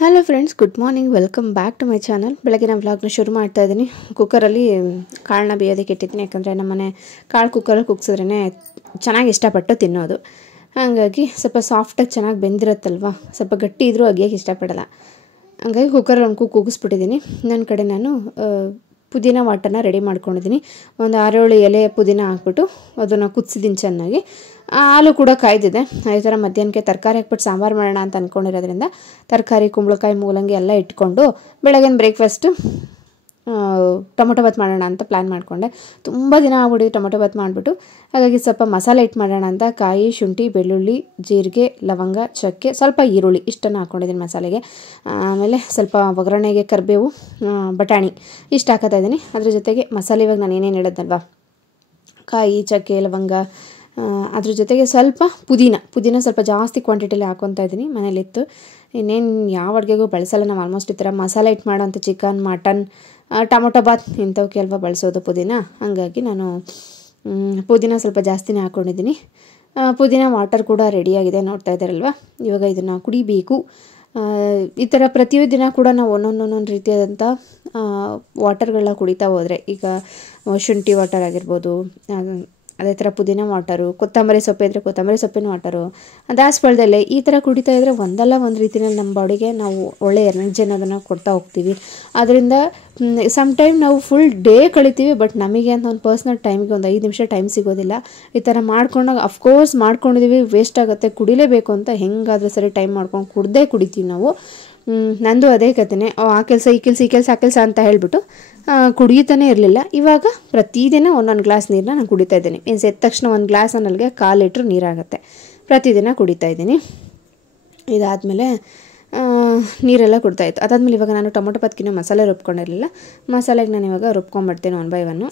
Hello friends, good morning. Welcome back to my channel. ಬೆಳಗಿನ ವ್ಲಾಗ್ನ ಶುರು ಮಾಡ್ತಾ ಇದ್ದೀನಿ. ಕುಕ್ಕರಲ್ಲಿ ಕಾಳನ್ನ ಬೇಯೋದಕ್ಕೆ ಇಟ್ಟಿದ್ದೀನಿ. ಯಾಕಂದರೆ ನಮ್ಮನೆ ಕಾಳು ಕುಕ್ಕರಲ್ಲಿ ಕುಗ್ಸಿದ್ರೇ ಚೆನ್ನಾಗಿ ಇಷ್ಟಪಟ್ಟು ತಿನ್ನೋದು. ಹಾಗಾಗಿ ಸ್ವಲ್ಪ ಸಾಫ್ಟಾಗಿ ಚೆನ್ನಾಗಿ ಬೆಂದಿರುತ್ತಲ್ವ, ಸ್ವಲ್ಪ ಗಟ್ಟಿ ಇದ್ದರೂ ಅಗಿಯೋಕ್ಕೆ ಇಷ್ಟಪಡಲ್ಲ. ಹಾಗಾಗಿ ಕುಕ್ಕರಲ್ಲಿ ಒಂದು ಕೂಗಿಸ್ಬಿಟ್ಟಿದ್ದೀನಿ. ನನ್ನ ಕಡೆ ನಾನು ಪುದೀನ ವಾಟರ್ನ ರೆಡಿ ಮಾಡ್ಕೊಂಡಿದ್ದೀನಿ. ಒಂದು 6-7 ಎಲೆ ಪುದೀನ ಹಾಕ್ಬಿಟ್ಟು ಅದನ್ನು ಕುದಿಸಿದ್ದೀನಿ ಚೆನ್ನಾಗಿ. ಹಾಲು ಕೂಡ ಕಾಯ್ದಿದೆ. ಈ ಥರ ಮಧ್ಯಾಹ್ನಕ್ಕೆ ತರಕಾರಿ ಹಾಕ್ಬಿಟ್ಟು ಸಾಂಬಾರು ಮಾಡೋಣ ಅಂತ ಅಂದ್ಕೊಂಡಿರೋದ್ರಿಂದ ತರಕಾರಿ, ಕುಂಬಳಕಾಯಿ, ಮೂಲಂಗಿ ಎಲ್ಲ ಇಟ್ಕೊಂಡು ಬೆಳಗಿನ ಬ್ರೇಕ್ಫಾಸ್ಟು ಟೊಮೊಟೊ ಬಾತ್ ಮಾಡೋಣ ಅಂತ ಪ್ಲ್ಯಾನ್ ಮಾಡಿಕೊಂಡೆ. ತುಂಬ ದಿನ ಆಗ್ಬಿಟ್ಟಿದೆ ಟೊಮೊಟೊ ಬಾತ್ ಮಾಡಿಬಿಟ್ಟು. ಹಾಗಾಗಿ ಸ್ವಲ್ಪ ಮಸಾಲೆ ಇಟ್ಟು ಮಾಡೋಣ ಅಂತ ಕಾಯಿ, ಶುಂಠಿ, ಬೆಳ್ಳುಳ್ಳಿ, ಜೀರಿಗೆ, ಲವಂಗ, ಚಕ್ಕೆ, ಸ್ವಲ್ಪ ಈರುಳ್ಳಿ ಇಷ್ಟನ್ನು ಹಾಕ್ಕೊಂಡಿದ್ದೀನಿ ಮಸಾಲೆಗೆ. ಆಮೇಲೆ ಸ್ವಲ್ಪ ಒಗ್ಗರಣೆಗೆ ಕರಿಬೇವು, ಬಟಾಣಿ ಇಷ್ಟು ಹಾಕೋತಾ ಇದ್ದೀನಿ. ಅದ್ರ ಜೊತೆಗೆ ಮಸಾಲೆ ಇವಾಗ ನಾನು ಏನೇನು ಹೇಳಿದ್ನಲ್ವ, ಕಾಯಿ, ಚಕ್ಕೆ, ಲವಂಗ, ಅದ್ರ ಜೊತೆಗೆ ಸ್ವಲ್ಪ ಪುದೀನ ಸ್ವಲ್ಪ ಜಾಸ್ತಿ ಕ್ವಾಂಟಿಟಿಯಲ್ಲಿ ಹಾಕ್ಕೊತಾ ಇದ್ದೀನಿ. ಮನೇಲಿತ್ತು. ಇನ್ನೇನು ಯಾವ ಅಡುಗೆಗೂ ಬಳಸಲ್ಲ ನಾವು. ಆಲ್ಮೋಸ್ಟ್ ಈ ಥರ ಮಸಾಲೆ ಇಟ್ಟು ಮಾಡೋಂಥ ಚಿಕನ್, ಮಟನ್, ಟೊಮೊಟೊ ಬಾತ್ ಇಂಥವಕ್ಕೆ ಅಲ್ವಾ ಬಳಸೋದು ಪುದೀನ. ಹಾಗಾಗಿ ನಾನು ಪುದೀನ ಸ್ವಲ್ಪ ಜಾಸ್ತಿನೇ ಹಾಕ್ಕೊಂಡಿದ್ದೀನಿ. ಪುದೀನ ವಾಟರ್ ಕೂಡ ರೆಡಿಯಾಗಿದೆ, ನೋಡ್ತಾ ಇದ್ದಾರಲ್ವ. ಇವಾಗ ಇದನ್ನು ಕುಡಿಬೇಕು. ಈ ಥರ ಪ್ರತಿದಿನ ಕೂಡ ನಾವು ಒಂದೊಂದು ರೀತಿಯಾದಂಥ ವಾಟರ್ಗಳನ್ನ ಕುಡಿತಾ ಹೋದರೆ, ಈಗ ಶುಂಠಿ ವಾಟರ್ ಆಗಿರ್ಬೋದು, ಅದೇ ಥರ ಪುದೀನ ವಾಟರು, ಕೊತ್ತಂಬರಿ ಸೊಪ್ಪು ಇದ್ದರೆ ಕೊತ್ತಂಬರಿ ಸೊಪ್ಪಿನ ವಾಟರು, ದಾಸವಾಳದೆಲೆ, ಈ ಥರ ಕುಡಿತಾ ಇದ್ದರೆ ಒಂದಲ್ಲ ಒಂದು ರೀತಿಯಲ್ಲಿ ನಮ್ಮ ಬಾಡಿಗೆ ನಾವು ಒಳ್ಳೆಯ ಎನರ್ಜಿ ಅನ್ನೋದನ್ನು ಕೊಡ್ತಾ ಹೋಗ್ತೀವಿ. ಅದರಿಂದ ಸಮ್ಟೈಮ್ ನಾವು ಫುಲ್ ಡೇ ಕಳಿತೀವಿ, ಬಟ್ ನಮಗೆ ಅಂತ ಒಂದು ಪರ್ಸ್ನಲ್ ಟೈಮಿಗೆ ಒಂದು 5 ನಿಮಿಷ ಟೈಮ್ ಸಿಗೋದಿಲ್ಲ. ಈ ಥರ ಮಾಡ್ಕೊಂಡಾಗ ಅಫ್ಕೋರ್ಸ್ ಮಾಡ್ಕೊಂಡಿದ್ದೀವಿ, ವೇಸ್ಟ್ ಆಗುತ್ತೆ, ಕುಡಿಲೇಬೇಕು ಅಂತ ಹೆಂಗಾದರೂ ಸರಿ ಟೈಮ್ ಮಾಡ್ಕೊಂಡು ಕುಡಿತೀವಿ ನಾವು. ನಂದು ಅದೇ ಕಥೆನೇ. ಆ ಕೆಲಸ ಈ ಕೆಲಸ ಅಂತ ಹೇಳಿಬಿಟ್ಟು ಕುಡಿತಾನೆ ಇರಲಿಲ್ಲ. ಇವಾಗ ಪ್ರತಿದಿನ ಒಂದೊಂದು ಗ್ಲಾಸ್ ನೀರನ್ನ ನಾನು ಕುಡಿತಾ ಇದ್ದೀನಿ. ಮೀನ್ಸ್ ಎದ್ದ ತಕ್ಷಣ ಒಂದು ಗ್ಲಾಸ್ ಅನ್ನಲ್ಗೆ 1/4 ಲೀಟ್ರ್ ನೀರಾಗುತ್ತೆ. ಪ್ರತಿದಿನ ಕುಡಿತಾ ಇದ್ದೀನಿ. ಇದಾದಮೇಲೆ ನೀರೆಲ್ಲ ಕುಡ್ತಾಯಿತ್ತು. ಅದಾದಮೇಲೆ ಇವಾಗ ನಾನು ಟೊಮೊಟೊ ಬಾತ್ಕಿನ್ನೂ ಮಸಾಲೆ ರುಬ್ಕೊಂಡಿರಲಿಲ್ಲ. ಮಸಾಲೆಗೆ ನಾನು ಇವಾಗ ರುಬ್ಕೊಂಡ್ಬಿಡ್ತೀನಿ 1 by 1.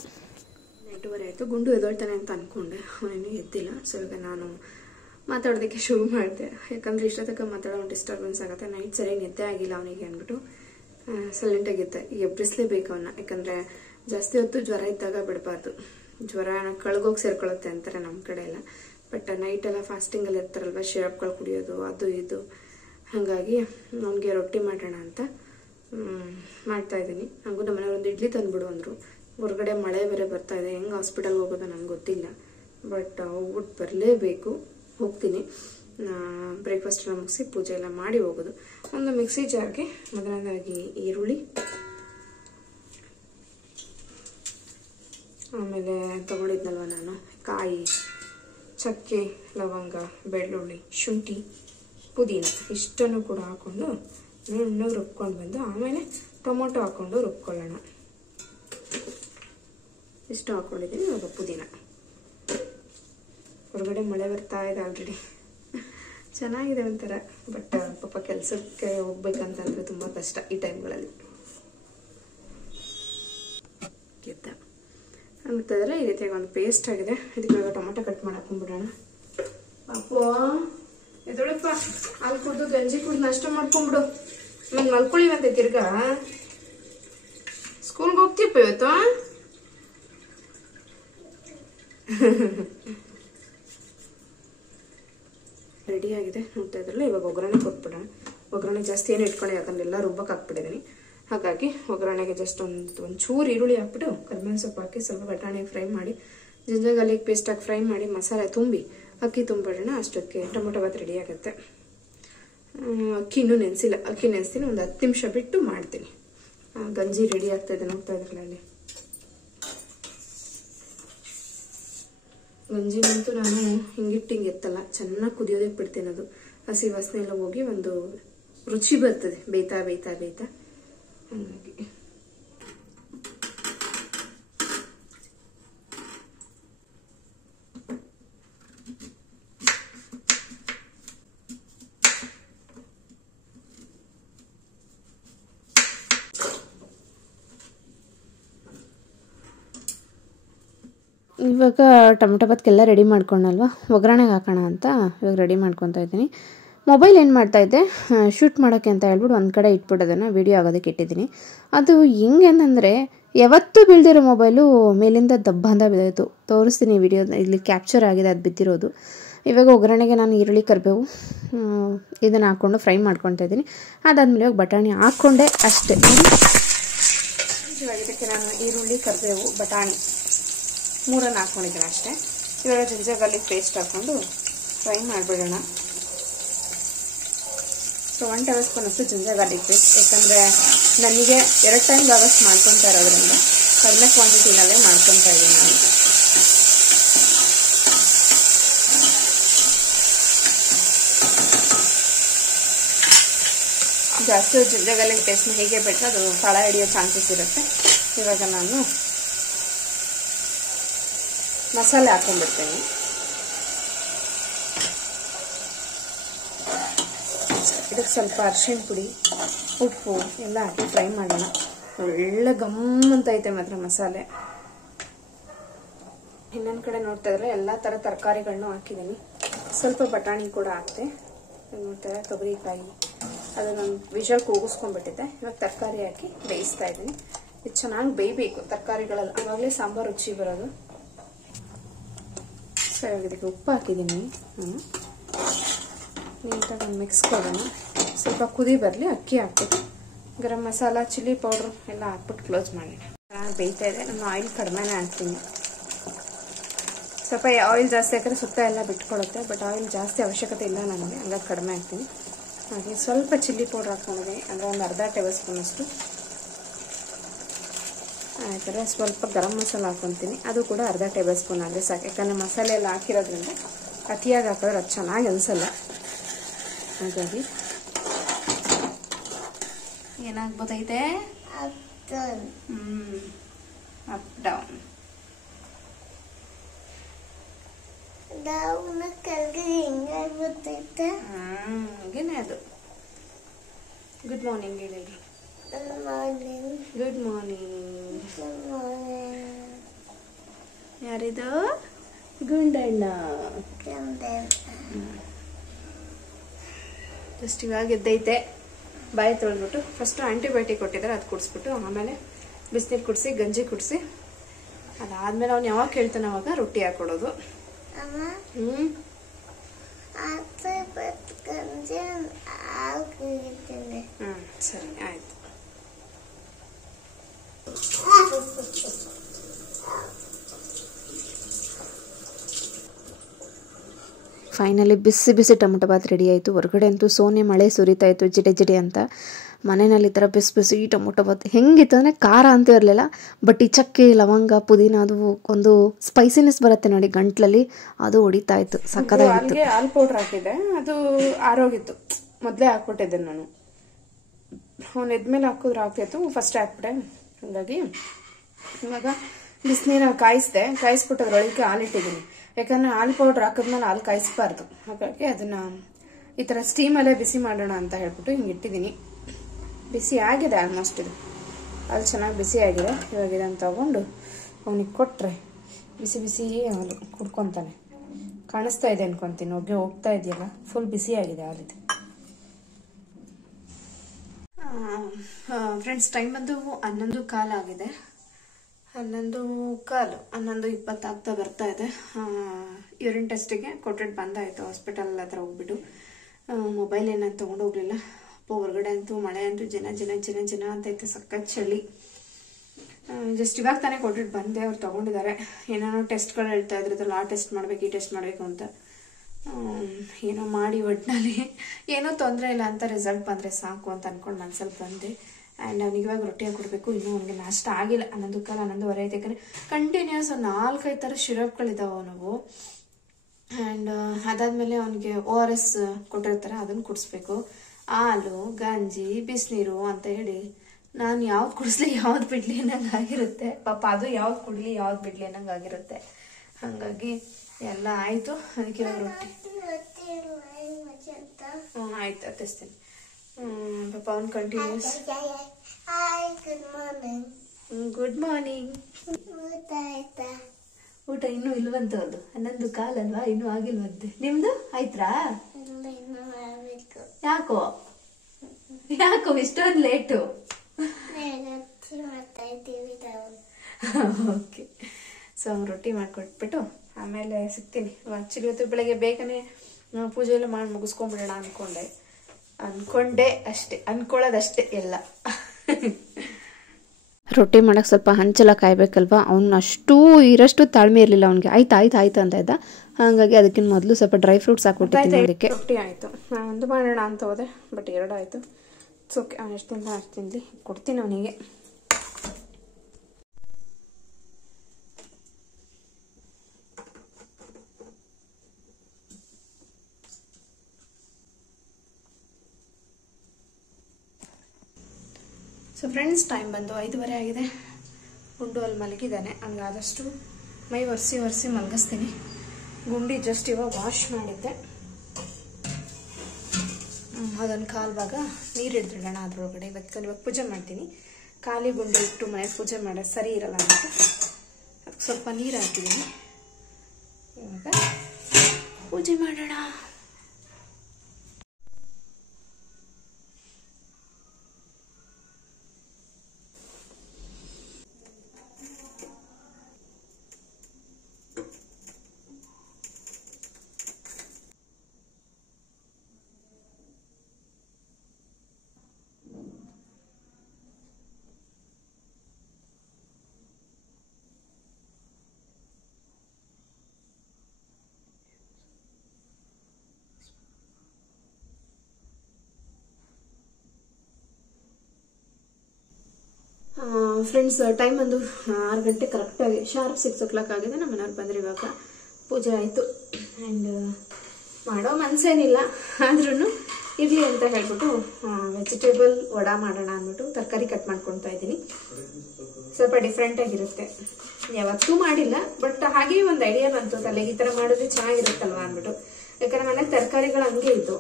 8:30 ಆಯಿತು. ಗುಂಡು ಎದ್ದೊಳ್ತಾನೆ ಅಂತ ಅಂದ್ಕೊಂಡೆ, ಅವನೇನು ಎದ್ದಿಲ್ಲ. ಸೊ ಇವಾಗ ನಾನು ಮಾತಾಡೋದಕ್ಕೆ ಶುರು ಮಾಡಿದೆ. ಯಾಕಂದರೆ ಇಷ್ಟೊತ್ತಕ್ಕೆ ಮಾತಾಡೋ ಒಂದು ಡಿಸ್ಟರ್ಬೆನ್ಸ್ ಆಗುತ್ತೆ. ನೈಟ್ ಸರಿಯಾಗಿ ನಿದ್ದೆ ಆಗಿಲ್ಲ ಅವನಿಗೆ ಅಂದ್ಬಿಟ್ಟು ಸೈಲೆಂಟಾಗಿದ್ದೆ. ಈಗ ಎಬ್ಬರಿಸಲೇಬೇಕು ಅವನ್ನ. ಯಾಕಂದರೆ ಜಾಸ್ತಿ ಹೊತ್ತು ಜ್ವರ ಇದ್ದಾಗ ಬಿಡಬಾರ್ದು. ಜ್ವರ ಕಳ್ಗೋಗಿ ಸೇರ್ಕೊಳ್ಳುತ್ತೆ ಅಂತಾರೆ ನಮ್ಮ ಕಡೆ ಎಲ್ಲ. ಬಟ್ ನೈಟೆಲ್ಲ ಫಾಸ್ಟಿಂಗಲ್ಲಿ ಇರ್ತಾರಲ್ವ, ಶಿರಪ್ಗಳು ಕುಡಿಯೋದು ಅದು ಇದು. ಹಾಗಾಗಿ ಅವನಿಗೆ ರೊಟ್ಟಿ ಮಾಡೋಣ ಅಂತ ಮಾಡ್ತಾಯಿದ್ದೀನಿ. ಹಾಗೂ ನಮ್ಮನೆಯವ್ರು ಒಂದು ಇಡ್ಲಿ ತಂದುಬಿಡು ಅಂದರು. ಹೊರಗಡೆ ಮಳೆ ಬೇರೆ ಬರ್ತಾಯಿದೆ, ಹೆಂಗೆ ಹಾಸ್ಪಿಟಲ್ಗೆ ಹೋಗೋದು ನನಗೆ ಗೊತ್ತಿಲ್ಲ. ಬಟ್ ಹೋಗ್ಬಿಟ್ಟು ಬರಲೇಬೇಕು. ಹೋಗ್ತೀನಿ. ಬ್ರೇಕ್ಫಾಸ್ಟ್ ಎಲ್ಲ ಮುಗಿಸಿ ಪೂಜೆ ಎಲ್ಲ ಮಾಡಿ ಹೋಗೋದು. ಒಂದು ಮಿಕ್ಸಿ ಜಾರ್ಗೆ ಮೊದಲನೇದಾಗಿ ಈರುಳ್ಳಿ, ಆಮೇಲೆ ತಗೊಂಡಿದ್ನಲ್ವ ನಾನು ಕಾಯಿ, ಚಕ್ಕೆ, ಲವಂಗ, ಬೆಳ್ಳುಳ್ಳಿ, ಶುಂಠಿ, ಪುದೀನ ಇಷ್ಟನ್ನು ಕೂಡ ಹಾಕ್ಕೊಂಡು ನುಣ್ಣಗೆ ರುಬ್ಕೊಂಡು ಬಂದು ಆಮೇಲೆ ಟೊಮೊಟೊ ಹಾಕ್ಕೊಂಡು ರುಬ್ಕೊಳ್ಳೋಣ. ಇಷ್ಟು ಹಾಕ್ಕೊಂಡಿದ್ದೀನಿ. ಇವಾಗ ಪುದೀನ. ಹೊರಗಡೆ ಮಳೆ ಬರ್ತಾ ಇದೆ ಆಲ್ರೆಡಿ. ಚೆನ್ನಾಗಿದೆ ಒಂಥರ. ಬಟ್ ಪಾಪ ಕೆಲಸಕ್ಕೆ ಹೋಗ್ಬೇಕಂತಂದರೆ ತುಂಬ ಕಷ್ಟ ಈ ಟೈಮ್ಗಳಲ್ಲಿ. ಗೆದ್ದ ಅಂತಾದರೆ ಈ ರೀತಿಯಾಗಿ ಒಂದು ಪೇಸ್ಟ್ ಆಗಿದೆ. ಇದಕ್ಕೆ ಟೊಮೊಟೊ ಕಟ್ ಮಾಡಿ ಹಾಕೊಂಡ್ಬಿಡೋಣ. ಪಾಪು ಎದೊಳಪ್ಪ, ಹಾಲು ಕುಡ್ದು ಗಂಜಿ ಕುಡ್ದು ನಾಷ್ಟ ಮಾಡ್ಕೊಂಡ್ಬಿಡು. ಆಮೇಲೆ ಮಲ್ಕೊಳ್ಳಿವಂತೆ ತಿರ್ಗಾ. ಸ್ಕೂಲ್ಗೆ ಹೋಗ್ತೀಯಪ್ಪ ಇವತ್ತು? ರೆಡಿ ಆಗಿದೆ, ನೋಡ್ತಾ ಇದ್ರಲ್ಲ. ಇವಾಗ ಒಗ್ಗರಣೆ ಕೊಟ್ಬಿಡೋಣ. ಒಗ್ಗರಣೆ ಜಾಸ್ತಿ ಏನು ಇಟ್ಕೊಂಡು, ಯಾಕಂದ್ರೆ ಎಲ್ಲ ರುಬ್ಬಕ್ಕೆ ಹಾಕ್ಬಿಟ್ಟಿದ್ದೀನಿ. ಹಾಗಾಗಿ ಒಗ್ಗರಣೆಗೆ ಜಸ್ಟ್ ಒಂದು ಚೂರು ಈರುಳ್ಳಿ ಹಾಕ್ಬಿಟ್ಟು ಕರಿಬೇವಿನ ಸೊಪ್ಪು ಹಾಕಿ ಸ್ವಲ್ಪ ಬಟಾಣಿ ಫ್ರೈ ಮಾಡಿ, ಜಿಂಜರ್ ಗಾರ್ಲಿಕ್ ಪೇಸ್ಟ್ ಹಾಕಿ ಫ್ರೈ ಮಾಡಿ, ಮಸಾಲೆ ತುಂಬಿ ಅಕ್ಕಿ ತುಂಬಿಡೋಣ. ಅಷ್ಟಕ್ಕೆ ಟೊಮೊಟೊ ಬಾತ್ ರೆಡಿ ಆಗುತ್ತೆ. ಅಕ್ಕಿ ಇನ್ನೂ ನೆನೆಸಿಲ್ಲ. ಅಕ್ಕಿ ನೆನೆಸ್ತೀನಿ. ಒಂದು 10 ನಿಮಿಷ ಬಿಟ್ಟು ಮಾಡ್ತೀನಿ. ಗಂಜಿ ರೆಡಿ ಆಗ್ತಾ ಇದೆ, ನೋಡ್ತಾ ಇದ್ರಲ್ಲ ಅಲ್ಲಿ. ಗಂಜಿನಂತೂ ನಾನು ಹಿಂಗಿಟ್ಟಿಂಗೆ ಎತ್ತಲ್ಲ, ಚೆನ್ನಾಗಿ ಕುದಿಯೋದಕ್ಕೆ ಬಿಡ್ತೀನಿ. ಅದು ಹಸಿ ವಾಸನೆ ಎಲ್ಲ ಹೋಗಿ ಒಂದು ರುಚಿ ಬರ್ತದೆ ಬೇಯ್ತಾ ಬೇಯ್ತಾ ಬೇಯ್ತಾ. ಹಾಗಾಗಿ ಇವಾಗ ಟೊಮೊಟೊ ಬಾತ್ಗೆಲ್ಲ ರೆಡಿ ಮಾಡ್ಕೊಂಡಲ್ವ, ಒಗ್ಗರಣೆಗೆ ಹಾಕೋಣ ಅಂತ ಇವಾಗ ರೆಡಿ ಮಾಡ್ಕೊತಾ ಇದ್ದೀನಿ. ಮೊಬೈಲ್ ಏನು ಮಾಡ್ತಾಯಿದ್ದೆ, ಶೂಟ್ ಮಾಡೋಕ್ಕೆ ಅಂತ ಹೇಳ್ಬಿಟ್ಟು ಒಂದು ಕಡೆ ಇಟ್ಬಿಟ್ಟು ಅದನ್ನು ವೀಡಿಯೋ ಆಗೋದಕ್ಕೆ ಇಟ್ಟಿದ್ದೀನಿ. ಅದು ಹೆಂಗೆ ಅಂತಂದರೆ, ಯಾವತ್ತೂ ಬೀಳ್ದಿರೋ ಮೊಬೈಲು ಮೇಲಿಂದ ದಬ್ಬ ಅಂತ ಬಿದ್ದೋಯ್ತು. ತೋರಿಸ್ತೀನಿ ವಿಡಿಯೋ, ಇಲ್ಲಿ ಕ್ಯಾಪ್ಚರ್ ಆಗಿದೆ ಅದು ಬಿದ್ದಿರೋದು. ಇವಾಗ ಒಗ್ಗರಣೆಗೆ ನಾನು ಈರುಳ್ಳಿ ಕರಿಬೇವು ಇದನ್ನು ಹಾಕ್ಕೊಂಡು ಫ್ರೈ ಮಾಡ್ಕೊತಾ ಇದ್ದೀನಿ. ಅದಾದಮೇಲೆ ಇವಾಗ ಬಟಾಣಿ ಹಾಕ್ಕೊಂಡೆ ಅಷ್ಟೇ. ಇವಾಗ ಇದಕ್ಕೆ ನಾನು ಈರುಳ್ಳಿ ಕರಿಬೇವು ಬಟಾಣಿ ಮೂರನ್ನು ಹಾಕ್ಕೊಂಡಿದ್ದೀನಿ ಅಷ್ಟೇ. ಇವಾಗ ಜಿಂಜರ್ ಗಾರ್ಲಿಕ್ ಪೇಸ್ಟ್ ಹಾಕ್ಕೊಂಡು ಫ್ರೈ ಮಾಡಿಬಿಡೋಣ. ಸೊ 1 ಟೇಬಲ್ ಸ್ಪೂನ್ ಅಷ್ಟು ಜಿಂಜರ್ ಗಾರ್ಲಿಕ್ ಪೇಸ್ಟ್, ಯಾಕಂದರೆ ನನಗೆ 2 ಟೈಮ್ ಆಗೋಷ್ಟು ಮಾಡ್ಕೊತಾ ಇರೋದ್ರಿಂದ ಕಡಿಮೆ ಕ್ವಾಂಟಿಟಿನಲ್ಲೇ ಮಾಡ್ಕೊತಾ ಇದ್ದೀನಿ ನಾನು. ಜಾಸ್ತಿ ಜಿಂಜರ್ ಗಾರ್ಲಿಕ್ ಪೇಸ್ಟ್ನ ಹೇಗೆ ಬಿಟ್ಟರೆ ಅದು ತಳ ಹಿಡಿಯೋ ಚಾನ್ಸಸ್ ಇರುತ್ತೆ. ಇವಾಗ ನಾನು ಮಸಾಲೆ ಹಾಕೊಂಡ್ಬಿಡ್ತೀನಿ. ಇದಕ್ಕೆ ಸ್ವಲ್ಪ ಅರಿಶಿಣ ಪುಡಿ, ಉಪ್ಪು ಎಲ್ಲ ಹಾಕಿ ಫ್ರೈ ಮಾಡೋಣ. ಒಳ್ಳೆ ಗಮ್ ಅಂತ ಐತೆ ಮಾತ್ರ ಮಸಾಲೆ. ಇನ್ನೊಂದು ಕಡೆ ನೋಡ್ತಾ ಇದ್ರೆ ಎಲ್ಲ ಥರ ತರಕಾರಿಗಳನ್ನೂ ಹಾಕಿದ್ದೀನಿ. ಸ್ವಲ್ಪ ಬಟಾಣಿ ಕೂಡ ಹಾಕ್ತೆ. ನೋಡ್ತಾ ಇದ್ರೆ ತೊಗರಿಕಾಯಿ ಅದು ನಾನು ವಿಷಲ್ ಕೂಗಿಸ್ಕೊಂಡ್ಬಿಟ್ಟಿದ್ದೆ. ಇವಾಗ ತರಕಾರಿ ಹಾಕಿ ಬೇಯಿಸ್ತಾ ಇದ್ದೀನಿ. ಇದು ಚೆನ್ನಾಗಿ ಬೇಯಬೇಕು ತರಕಾರಿಗಳೆಲ್ಲ, ಆವಾಗಲೇ ಸಾಂಬಾರು ರುಚಿ ಬರೋದು. ಸರಿ, ಇದಕ್ಕೆ ಉಪ್ಪು ಹಾಕಿದ್ದೀನಿ. ನೀಟಾಗಿ ಒಂದು ಮಿಕ್ಸ್ ಕೊಡೋಣ. ಸ್ವಲ್ಪ ಕುದಿ ಬರಲಿ, ಅಕ್ಕಿ ಹಾಕ್ಬಿಟ್ಟು ಗರಂ ಮಸಾಲ, ಚಿಲ್ಲಿ ಪೌಡ್ರು ಎಲ್ಲ ಹಾಕ್ಬಿಟ್ಟು ಕ್ಲೋಸ್ ಮಾಡಿ. ಚೆನ್ನಾಗಿ ಬೇಯ್ತಾ ಇದೆ. ನಾನು ಆಯಿಲ್ ಕಡಿಮೆನೇ ಹಾಕ್ತೀನಿ. ಸ್ವಲ್ಪ ಆಯಿಲ್ ಜಾಸ್ತಿ ಹಾಕಿದ್ರೆ ಸುತ್ತ ಎಲ್ಲ ಬಿಟ್ಕೊಳುತ್ತೆ, ಬಟ್ ಆಯಿಲ್ ಜಾಸ್ತಿ ಅವಶ್ಯಕತೆ ಇಲ್ಲ ನನಗೆ, ಹಂಗಾಗಿ ಕಡಿಮೆ ಹಾಕ್ತೀನಿ. ಹಾಗೆ ಸ್ವಲ್ಪ ಚಿಲ್ಲಿ ಪೌಡ್ರ್ ಹಾಕ್ಕೊಂಡಿದ್ದೀನಿ, ಅಂದರೆ ಒಂದು ಅರ್ಧ ಟೇಬಲ್ ಸ್ಪೂನ್ ಅಷ್ಟು. ಆಯ್ತಾರೆ ಸ್ವಲ್ಪ ಗರಂ ಮಸಾಲ ಹಾಕ್ಕೊತೀನಿ, ಅದು ಕೂಡ ಅರ್ಧ ಟೇಬಲ್ ಸ್ಪೂನ್ ಆದರೆ ಸಾಕು. ಯಾಕಂದರೆ ಮಸಾಲೆ ಎಲ್ಲ ಹಾಕಿರೋದ್ರಿಂದ ಅತಿಯಾಗಿ ಹಾಕಿದ್ರೆ ಅದು ಚೆನ್ನಾಗಿ ಅನಿಸಲ್ಲ. ಹಾಗಾಗಿ ಏನಾಗ್ಬೋದೈತೆ, ಅಪ್ ಡೌನ್ ಹಾಗೇನೆ ಅದು. ಗುಡ್ ಮಾರ್ನಿಂಗ್ ಹೇಳಿ. Good morning. ಯಾರಿದು? ಗುಂಡಣ್ಣ. ಜಸ್ಟ್ ಇವಾಗ ಎದ್ದೈತೆ. ಬಾಯಿ ತೊಳೆದ್ಬಿಟ್ಟು ಫಸ್ಟ್ ಆಂಟಿಬಯೋಟಿಕ್ ಕೊಟ್ಟಿದ್ದಾರೆ, ಅದು ಕುಡಿಸ್ಬಿಟ್ಟು ಆಮೇಲೆ ಬಿಸಿನೀರು ಕುಡಿಸಿ ಗಂಜಿ ಕುಡಿಸಿ ಅದಾದ್ಮೇಲೆ ಅವ್ನು ಯಾವಾಗ ಕೇಳ್ತಾನೆ ಅವಾಗ ರೊಟ್ಟಿ ಹಾಕೊಡೋದು. ಸರಿ ಆಯ್ತು. ಫೈನಲಿ ಬಿಸಿ ಬಿಸಿ ಟೊಮೊಟೊ ಬಾತ್ ರೆಡಿ ಆಯಿತು. ಹೊರಗಡೆ ಅಂತೂ ಸೋನೆ ಮಳೆ ಸುರಿತಾ ಇತ್ತು ಜಿಡೆ ಜಿಡೆ ಅಂತ. ಮನೆಯಲ್ಲಿ ಈ ಥರ ಬಿಸಿ ಬಿಸಿ ಟೊಮೊಟೊ ಬಾತ್ ಹೆಂಗಿತ್ತು ಅಂದರೆ ಖಾರ ಅಂತೂ ಇರಲಿಲ್ಲ, ಬಟ್ ಈ ಚಕ್ಕೆ ಲವಂಗ ಪುದೀನ ಅದು ಒಂದು ಸ್ಪೈಸಿನೆಸ್ ಬರುತ್ತೆ ನೋಡಿ ಗಂಟ್ಲಲ್ಲಿ, ಅದು ಹೊಡಿತಾ ಇತ್ತು. ಸಕ್ಕತ್ತಾಗಿತ್ತು. ಹಾಲು ಪೌಡ್ರ್ ಹಾಕಿದ್ದೆ, ಅದು ಆರೋಗಿತ್ತು. ಮೊದಲೇ ಹಾಕ್ಬಿಟ್ಟಿದ್ದೆ ನಾನು. ಅವ್ನು ಎದ್ಮೇಲೆ ಹಾಕಿದ್ರೆ ಆಗ್ತಾಯಿತ್ತು, ಫಸ್ಟ್ ಹಾಕ್ಬಿಟ್ಟೆ. ಹಾಗಾಗಿ ಇವಾಗ ಬಿಸಿನೀರ ಕಾಯಿಸ್ಬಿಟ್ಟು ಅದ್ರೊಳಗೆ ಹಾಲಿಟ್ಟಿದ್ದೀನಿ. ಯಾಕಂದರೆ ಹಾಲು ಪೌಡ್ರ್ ಹಾಕಿದ್ಮೇಲೆ ಹಾಲು ಕಾಯಿಸ್ಬಾರ್ದು. ಹಾಗಾಗಿ ಅದನ್ನು ಈ ಥರ ಸ್ಟೀಮಲ್ಲೇ ಬಿಸಿ ಮಾಡೋಣ ಅಂತ ಹೇಳ್ಬಿಟ್ಟು ಹಿಂಗೆ ಇಟ್ಟಿದ್ದೀನಿ. ಬಿಸಿ ಆಗಿದೆ ಆಲ್ಮೋಸ್ಟ್, ಇದು ಅಲ್ಲಿ ಚೆನ್ನಾಗಿ ಬಿಸಿ ಆಗಿದೆ. ಇವಾಗ ಇದನ್ನು ತಗೊಂಡು ಅವನಿಗೆ ಕೊಟ್ಟರೆ ಬಿಸಿ ಬಿಸಿ ಹಾಲು ಕುಡ್ಕೊತಾನೆ. ಕಾಣಿಸ್ತಾ ಇದೆ ಅನ್ಕೊತೀನಿ, ಹೊಗೆ ಹೋಗ್ತಾ ಇದೆಯಲ್ಲ, ಫುಲ್ ಬಿಸಿ ಆಗಿದೆ ಹಾಲಿದು. ಫ್ರೆಂಡ್ಸ್, ಟೈಮ್ ಬಂದು 11:15 ಆಗಿದೆ. 11:15, 11:20 ಆಗ್ತಾ ಬರ್ತಾ ಇದೆ. ಯೂರಿನ್ ಟೆಸ್ಟಿಗೆ ಕೊಟ್ಟಿಟ್ಟು ಬಂದಾಯಿತು. ಹಾಸ್ಪಿಟಲ್ ಹತ್ರ ಹೋಗ್ಬಿಟ್ಟು ಮೊಬೈಲ್ ಏನಾದ್ರು ತೊಗೊಂಡೋಗ್ಲಿಲ್ಲ. ಹೊರಗಡೆ ಅಂತೂ ಮಳೆ ಅಂತೂ ಜನ ಅಂತೈತೆ, ಸಖತ್ ಚಳಿ. ಜಸ್ಟ್ ಇವಾಗ ತಾನೇ ಕೊಟ್ಟಿಟ್ಟು ಬಂದೆ. ಅವ್ರು ತೊಗೊಂಡಿದ್ದಾರೆ. ಏನೇನೋ ಟೆಸ್ಟ್ಗಳು ಹೇಳ್ತಾ ಇದ್ರು, ಇದ್ರಲ್ಲಿ ಆ ಟೆಸ್ಟ್ ಮಾಡಬೇಕು ಈ ಟೆಸ್ಟ್ ಮಾಡಬೇಕು ಅಂತ. ಏನೋ ಮಾಡಿ ಒಟ್ಟಿನಲ್ಲಿ ಏನೂ ತೊಂದರೆ ಇಲ್ಲ ಅಂತ ರಿಸಲ್ಟ್ ಬಂದರೆ ಸಾಕು ಅಂತ ಅಂದ್ಕೊಂಡು ಮನ್ಸಲ್ಲಿ ಬಂದೆ. ಆ್ಯಂಡ್ ಅವ್ನಿಗೆ ಇವಾಗ ರೊಟ್ಟಿ ಹಾಕ್ಕೊಡ್ಬೇಕು. ಇನ್ನೂ ಅವ್ನಿಗೆ ನಾಷ್ಟ ಆಗಿಲ್ಲ. 11:15, 11:15 ಐತೆ. ಯಾಕಂದರೆ ಕಂಟಿನ್ಯೂಸ್ 4-5 ಥರ ಸಿರಪ್ಗಳಿದ್ದಾವೆ ನಾವು. ಆ್ಯಂಡ್ ಅದಾದಮೇಲೆ ಅವನಿಗೆ ORS ಕೊಟ್ಟಿರ್ತಾರೆ, ಅದನ್ನು ಕುಡಿಸ್ಬೇಕು. ಹಾಲು, ಗಂಜಿ, ಬಿಸಿನೀರು ಅಂತ ಹೇಳಿ ನಾನು ಯಾವ್ದು ಕುಡಿಸ್ಲಿ ಯಾವ್ದು ಬಿಡ್ಲಿ ಅನ್ನಂಗೆ ಆಗಿರುತ್ತೆ. ಪಾಪ ಅದು ಯಾವ್ದು ಕುಡಲಿ ಯಾವ್ದು ಬಿಡ್ಲಿ ಅನ್ನಂಗೆ ಆಗಿರುತ್ತೆ. ಹಾಗಾಗಿ ಎಲ್ಲ ಆಯಿತು. ಅದಕ್ಕೆ ಇವಾಗ ರೊಟ್ಟಿ ಆಯ್ತು ಹತ್ತಿಸ್ತೀನಿ. ಪಾಪ ಅವ್ನು ಕಂಟಿನ್ಯೂಸ್ ಗುಡ್ ಮಾರ್ನಿಂಗ್. ಊಟ ಇನ್ನೂ ಇಲ್ವಂತ, ಅದು 11:15 ಅಲ್ವಾ, ಇನ್ನೂ ಆಗಿಲ್ವಂತೆ. ನಿಮ್ದು ಆಯ್ತಾ? ಯಾಕೋ ಇಷ್ಟೊಂದು ಲೇಟು? ಓಕೆ. ಸೊ ಅವ್ನು ರೊಟ್ಟಿ ಮಾಡಿಕೊಟ್ಬಿಟ್ಟು ಆಮೇಲೆ ಸಿಗ್ತೀನಿ. ಆ್ಯಕ್ಚುಲಿ ಇವತ್ತು ಬೆಳಗ್ಗೆ ಬೇಗನೆ ಪೂಜೆ ಎಲ್ಲ ಮಾಡಿ ಮುಗಿಸ್ಕೊಂಡ್ಬಿಡೋಣ ಅನ್ಕೊಂಡೆ ಅಷ್ಟೇ, ಅನ್ಕೊಳ್ಳೋದಷ್ಟೇ ಎಲ್ಲ. ರೊಟ್ಟಿ ಮಾಡೋಕ್ಕೆ ಸ್ವಲ್ಪ ಹಂಚೆಲ್ಲ ಕಾಯ್ಬೇಕಲ್ವ, ಅವ್ನು ಇರಷ್ಟು ತಾಳ್ಮೆ ಇರಲಿಲ್ಲ ಅವ್ನಿಗೆ. ಆಯ್ತು ಅಂತ ಇದ್ದ. ಹಾಗಾಗಿ ಅದಕ್ಕಿಂತ ಮೊದಲು ಸ್ವಲ್ಪ ಡ್ರೈ ಫ್ರೂಟ್ಸ್ ಹಾಕ್ಬಿಟ್ಟಿದ್ದೀನಿ ಅದಕ್ಕೆ. ರೊಟ್ಟಿ ಆಯಿತು, ಒಂದು ಮಾಡೋಣ ಅಂತ ಹೋದೆ, ಬಟ್ 2 ಆಯಿತು. ಓಕೆ, ಅವ್ನು ಎಷ್ಟು ತಿಂದ ಅಷ್ಟು ತಿನ್ನಲಿ, ಕೊಡ್ತೀನಿ ಅವನಿಗೆ. ಸೊ ಫ್ರೆಂಡ್ಸ್, ಟೈಮ್ ಬಂದು 5:30 ಆಗಿದೆ. ಗುಂಡು ಅಲ್ಲಿ ಮಲಗಿದ್ದಾನೆ. ಅವ್ನಿಗೆ ಆದಷ್ಟು ಮೈ ಒರೆಸಿ ಮಲಗಿಸ್ತೀನಿ. ಗುಂಡಿ ಜಸ್ಟ್ ಇವಾಗ ವಾಶ್ ಮಾಡಿದ್ದೆ. ಅದೊಂದು ಕಾಲು ಭಾಗ ನೀರು ಹಿಡಿದಿಡೋಣ ಅದರೊಳಗಡೆ. ಇವಾಗ ಪೂಜೆ ಮಾಡ್ತೀನಿ. ಖಾಲಿ ಗುಂಡಿ ಇಟ್ಟು ಮನೆ ಪೂಜೆ ಮಾಡೋದು ಸರಿ ಇರಲ್ಲ ಅಂತ ಅದಕ್ಕೆ ಸ್ವಲ್ಪ ನೀರು ಹಾಕಿದ್ದೀನಿ. ಇವಾಗ ಪೂಜೆ ಮಾಡೋಣ. ಫ್ರೆಂಡ್ಸ್, ಟೈಮ್ ಒಂದು 6 ಗಂಟೆ ಕರೆಕ್ಟಾಗಿ, ಶಾರ್ಪ್ 6 o'clock ಆಗಿದೆ. ನಮ್ಮ ಮನೆಯವ್ರು ಬಂದರೆ ಇವಾಗ ಪೂಜೆ ಆಯಿತು. ಆ್ಯಂಡ್ ಮಾಡೋ ಮನಸ್ಸೇನಿಲ್ಲ, ಆದ್ರೂ ಇರಲಿ ಅಂತ ಹೇಳ್ಬಿಟ್ಟು ವೆಜಿಟೇಬಲ್ ವಡಾ ಮಾಡೋಣ ಅಂದ್ಬಿಟ್ಟು ತರಕಾರಿ ಕಟ್ ಮಾಡ್ಕೊಳ್ತಾ ಇದ್ದೀನಿ. ಸ್ವಲ್ಪ ಡಿಫ್ರೆಂಟಾಗಿರುತ್ತೆ, ಯಾವತ್ತೂ ಮಾಡಿಲ್ಲ, ಬಟ್ ಹಾಗೆ ಒಂದು ಐಡಿಯಾ ಬಂತು ತಲೆಗೆ, ಈ ಥರ ಮಾಡಿದ್ರೆ ಚೆನ್ನಾಗಿರುತ್ತಲ್ವ ಅಂದ್ಬಿಟ್ಟು. ಯಾಕಂದ್ರೆ ಮನೆಗೆ ತರಕಾರಿಗಳು ಹಂಗೆ ಇತ್ತು,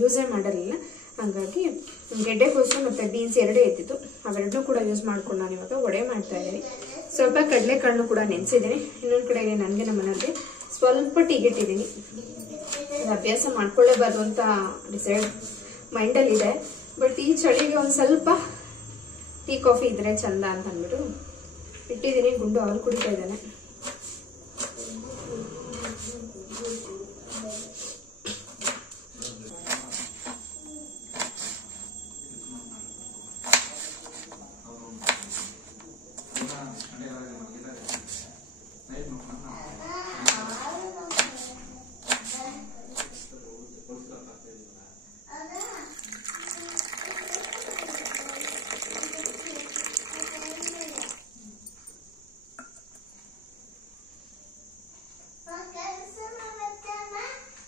ಯೂಸೇ ಮಾಡಿರಲಿಲ್ಲ. ಹಾಗಾಗಿ ಗೆಡ್ಡೆಕೋಸು ಮತ್ತು ಬೀನ್ಸ್ 2 ಇದ್ದಿತ್ತು, ಅವೆರಡನ್ನೂ ಕೂಡ ಯೂಸ್ ಮಾಡ್ಕೊಂಡು ನಾನು ಇವಾಗ ವಡೆ ಮಾಡ್ತಾ ಇದ್ದೀನಿ. ಸ್ವಲ್ಪ ಕಡಲೆಕಾಳನ್ನು ಕೂಡ ನೆನೆಸಿದ್ದೀನಿ. ಇನ್ನೊಂದು ಕಡೆಗೆ ನನಗೆ ನಮ್ಮ ಮನೆಯಲ್ಲಿ ಸ್ವಲ್ಪ ಟೀಗಿಟ್ಟಿದ್ದೀನಿ. ಅಭ್ಯಾಸ ಮಾಡ್ಕೊಳ್ಳೇಬಾರ್ದು ಅಂತ ಡಿಸೈಡ್ ಮೈಂಡಲ್ಲಿದೆ, ಬಟ್ ಈ ಚಳಿಗೆ ಒಂದು ಸ್ವಲ್ಪ ಟೀ ಕಾಫಿ ಇದ್ರೆ ಚಂದ ಅಂತ ಅಂದ್ಬಿಟ್ಟು ಇಟ್ಟಿದ್ದೀನಿ. ಗುಂಡು ಹಾಲು ಕುಡಿತಾ ಇದ್ದಾನೆ.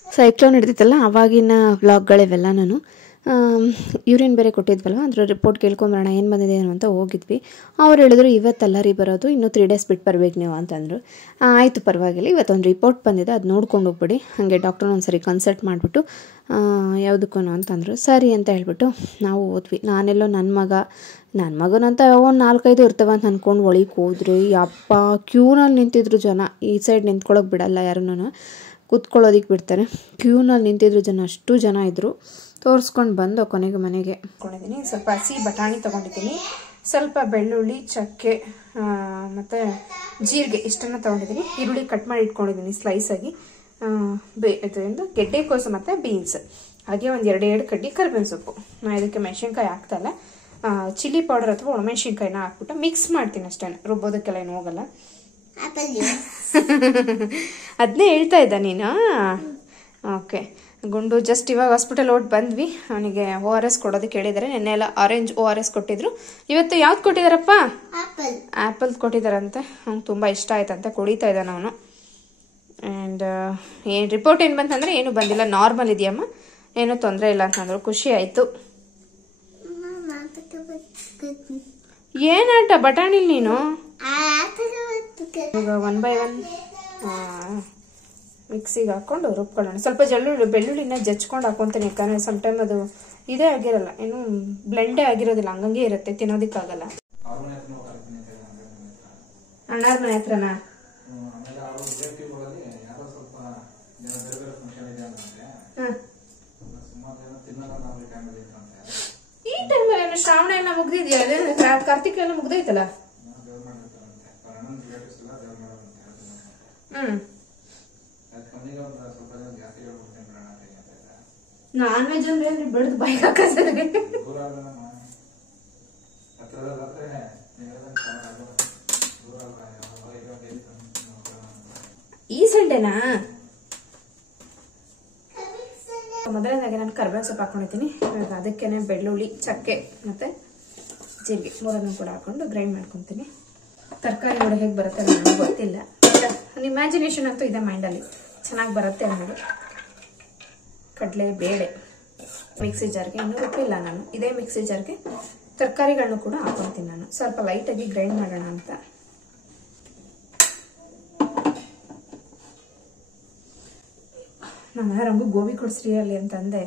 ಸೈಕ್ಲೋನ್ ಹಿಡಿದಿತ್ತಲ್ಲ, ಅವಾಗಿನ ವ್ಲಾಗ್ಗಳಿವೆಲ್ಲ. ನಾನು ಯೂರಿನ್ ಬೇರೆ ಕೊಟ್ಟಿದ್ವಲ್ವ, ಅದರ ರಿಪೋರ್ಟ್ ಕೇಳ್ಕೊಂಬರೋಣ ಏನು ಬಂದಿದೆ ಏನು ಅಂತ ಹೋಗಿದ್ವಿ. ಅವ್ರು ಹೇಳಿದ್ರು ಇವತ್ತೆಲ್ಲ ಬರೋದು, ಇನ್ನೂ 3 days ಬಿಟ್ಟು ಬರ್ಬೇಕು ನೀವು ಅಂತಂದರು. ಆಯಿತು ಪರವಾಗಿಲ್ಲ, ಇವತ್ತೊಂದು ರಿಪೋರ್ಟ್ ಬಂದಿದೆ, ಅದು ನೋಡ್ಕೊಂಡು ಹೋಗ್ಬಿಡಿ, ಹಾಗೆ ಡಾಕ್ಟ್ರನ್ನ ಒಂದು ಸರಿ ಕನ್ಸಲ್ಟ್ ಮಾಡಿಬಿಟ್ಟು ಯಾವುದಕ್ಕೂ ಅಂತಂದರು. ಸರಿ ಅಂತ ಹೇಳ್ಬಿಟ್ಟು ನಾವು ಹೋದ್ವಿ. ನಾನೆಲ್ಲೋ ನನ್ನ ಮಗನಂತ ಒಂದು 4-5 ಇರ್ತವೆ ಅಂತ ಅಂದ್ಕೊಂಡು ಒಳಗೆ ಹೋದ್ರಿ. ಅಪ್ಪ ಕ್ಯೂನಲ್ಲಿ ನಿಂತಿದ್ರು ಜನ. ಈ ಸೈಡ್ ನಿಂತ್ಕೊಳ್ಳೋಕೆ ಬಿಡಲ್ಲ ಯಾರನ್ನೂ, ಕೂತ್ಕೊಳ್ಳೋದಿಕ್ಕೆ ಬಿಡ್ತಾರೆ. ಕ್ಯೂನಲ್ಲಿ ನಿಂತಿದ್ರು ಜನ, ಅಷ್ಟು ಜನ ಇದ್ದರು. ತೋರಿಸ್ಕೊಂಡು ಬಂದು ಕೊನೆಗೆ ಮನೆಗೆ ಕೊಂಡಿದ್ದೀನಿ. ಸ್ವಲ್ಪ ಹಸಿ ಬಟಾಣಿ ತೊಗೊಂಡಿದ್ದೀನಿ, ಸ್ವಲ್ಪ ಬೆಳ್ಳುಳ್ಳಿ, ಚಕ್ಕೆ ಮತ್ತು ಜೀರಿಗೆ ಇಷ್ಟನ್ನು ತೊಗೊಂಡಿದ್ದೀನಿ. ಈರುಳ್ಳಿ ಕಟ್ ಮಾಡಿ ಇಟ್ಕೊಂಡಿದ್ದೀನಿ ಸ್ಲೈಸಾಗಿ. ಇದರಿಂದ ಗೆಡ್ಡೆಕೋಸು ಮತ್ತು ಬೀನ್ಸ್, ಹಾಗೆ ಒಂದು 2 ಕಡ್ಡಿ ಕರಿಬೇವಿನ ಸೊಪ್ಪು. ನಾನು ಇದಕ್ಕೆ ಮೆಣಸಿನ್ಕಾಯಿ ಹಾಕ್ತಾಯಿಲ್ಲ, ಚಿಲ್ಲಿ ಪೌಡರ್ ಅಥವಾ ಒಣಮೆಣಸಿನ್ಕಾಯಿನ ಹಾಕ್ಬಿಟ್ಟು ಮಿಕ್ಸ್ ಮಾಡ್ತೀನಿ ಅಷ್ಟೇ, ರುಬ್ಬೋದಕ್ಕೆಲ್ಲ ಏನು ಹೋಗಲ್ಲ. ಅದನ್ನೇ ಹೇಳ್ತಾ ಇದ್ದ ನೀನು. ಓಕೆ, ಗುಂಡು ಜಸ್ಟ್ ಇವಾಗ ಹಾಸ್ಪಿಟಲ್ ಹೊಟ್ಟು ಬಂದ್ವಿ. ಅವನಿಗೆ ORS ಕೊಡೋದಕ್ಕೆ ಹೇಳಿದ್ದಾರೆ. ನೆನ್ನೆ ಎಲ್ಲ ಆರೆಂಜ್ ORS ಕೊಟ್ಟಿದ್ರು. ಇವತ್ತು ಯಾವ್ದು ಕೊಟ್ಟಿದ್ದಾರಪ್ಪ? ಆ್ಯಪಲ್ ಕೊಟ್ಟಿದ್ದಾರಂತೆ. ಅವ್ನಿಗೆ ತುಂಬ ಇಷ್ಟ ಆಯ್ತಂತೆ, ಕುಡಿತಾ ಇದ್ದಾನೆ ಅವನು. ಆ್ಯಂಡ್ ಏನು ರಿಪೋರ್ಟ್ ಏನು ಬಂತಂದರೆ ಏನೂ ಬಂದಿಲ್ಲ, ನಾರ್ಮಲ್ ಇದೆಯಮ್ಮ, ಏನೂ ತೊಂದರೆ ಇಲ್ಲ ಅಂತಂದ್ರು. ಖುಷಿ ಆಯಿತು. ಏನಾಟ ಬಟಾಣಿಲ್ ನೀನು? ಈಗ 1 by 1 ಮಿಕ್ಸಿಗೆ ಹಾಕ್ಕೊಂಡು ರುಬ್ಕೊಳ್ಳೋಣ. ಸ್ವಲ್ಪ ಬೆಳ್ಳುಳ್ಳಿನ ಜಚ್ಕೊಂಡು ಹಾಕೊತೀನಿ, ಯಾಕಂದರೆ ಸಮ್ಟೈಮ್ ಅದು ಇದೇ ಆಗಿರಲ್ಲ, ಏನು ಬ್ಲೆಂಡೇ ಆಗಿರೋದಿಲ್ಲ, ಹಂಗಂಗೆ ಇರುತ್ತೆ, ತಿನ್ನೋದಕ್ಕಾಗಲ್ಲ. ಅಣ್ಣಾರ ಮನೆ ಹತ್ರನಾ? ಈ ಟೈಮಲ್ಲಿ ಶ್ರಾವಣ ಎಲ್ಲ ಮುಗ್ದಿದ್ಯಾ? ಕಾರ್ತಿಕ ಎಲ್ಲ ಮುಗ್ದೈತಲ್ಲ. ನಾನ್ ವೆಜ್ ಅಂದ್ರೆ ಬೆಳೆದು ಬೈಕ್ ಹಾಕಿದ್ರೆ ಈ ಸಂಡೆನಾ ಮೊದಲನೇದಾಗಿ ನಾನು ಕರಿಬೇವು ಸೊಪ್ಪು ಹಾಕೊಂಡಿದ್ದೀನಿ. ಇವಾಗ ಅದಕ್ಕೇನೆ ಬೆಳ್ಳುಳ್ಳಿ, ಚಕ್ಕೆ ಮತ್ತೆ ಜೀರಿಗೆ ಮೂರನ್ನು ಕೂಡ ಹಾಕೊಂಡು ಗ್ರೈಂಡ್ ಮಾಡ್ಕೊತೀನಿ. ತರಕಾರಿ ಕೂಡ ಹೇಗೆ ಬರುತ್ತೆ ನನಗೆ ಗೊತ್ತಿಲ್ಲ, ಒಂದು ಇಮ್ಯಾಜಿನೇಷನ್ ಅಂತೂ ಇದೆ ಮೈಂಡಲ್ಲಿ, ಚೆನ್ನಾಗಿ ಬರುತ್ತೆ ಅನ್ನೋದು. ಕಡಲೆ ಬೇಳೆ ಮಿಕ್ಸಿ ಜಾರ್ಗೆ, ಇನ್ನೂ ರುಬ್ಬಿಲ್ಲ ನಾನು, ಇದೇ ಮಿಕ್ಸಿ ಜಾರ್ಗೆ ತರಕಾರಿಗಳನ್ನು ಕೂಡ ಹಾಕೊಳ್ತೀನಿ ನಾನು. ಸ್ವಲ್ಪ ಲೈಟಾಗಿ ಗ್ರೈಂಡ್ ಮಾಡೋಣ ಅಂತ. ನಮ್ಮ ಮನೆಯವ್ರಂಗೂ ಗೋಬಿ ಕೊಡಿಸ್ರಿ ಅಲ್ಲಿ ಅಂತಂದೆ.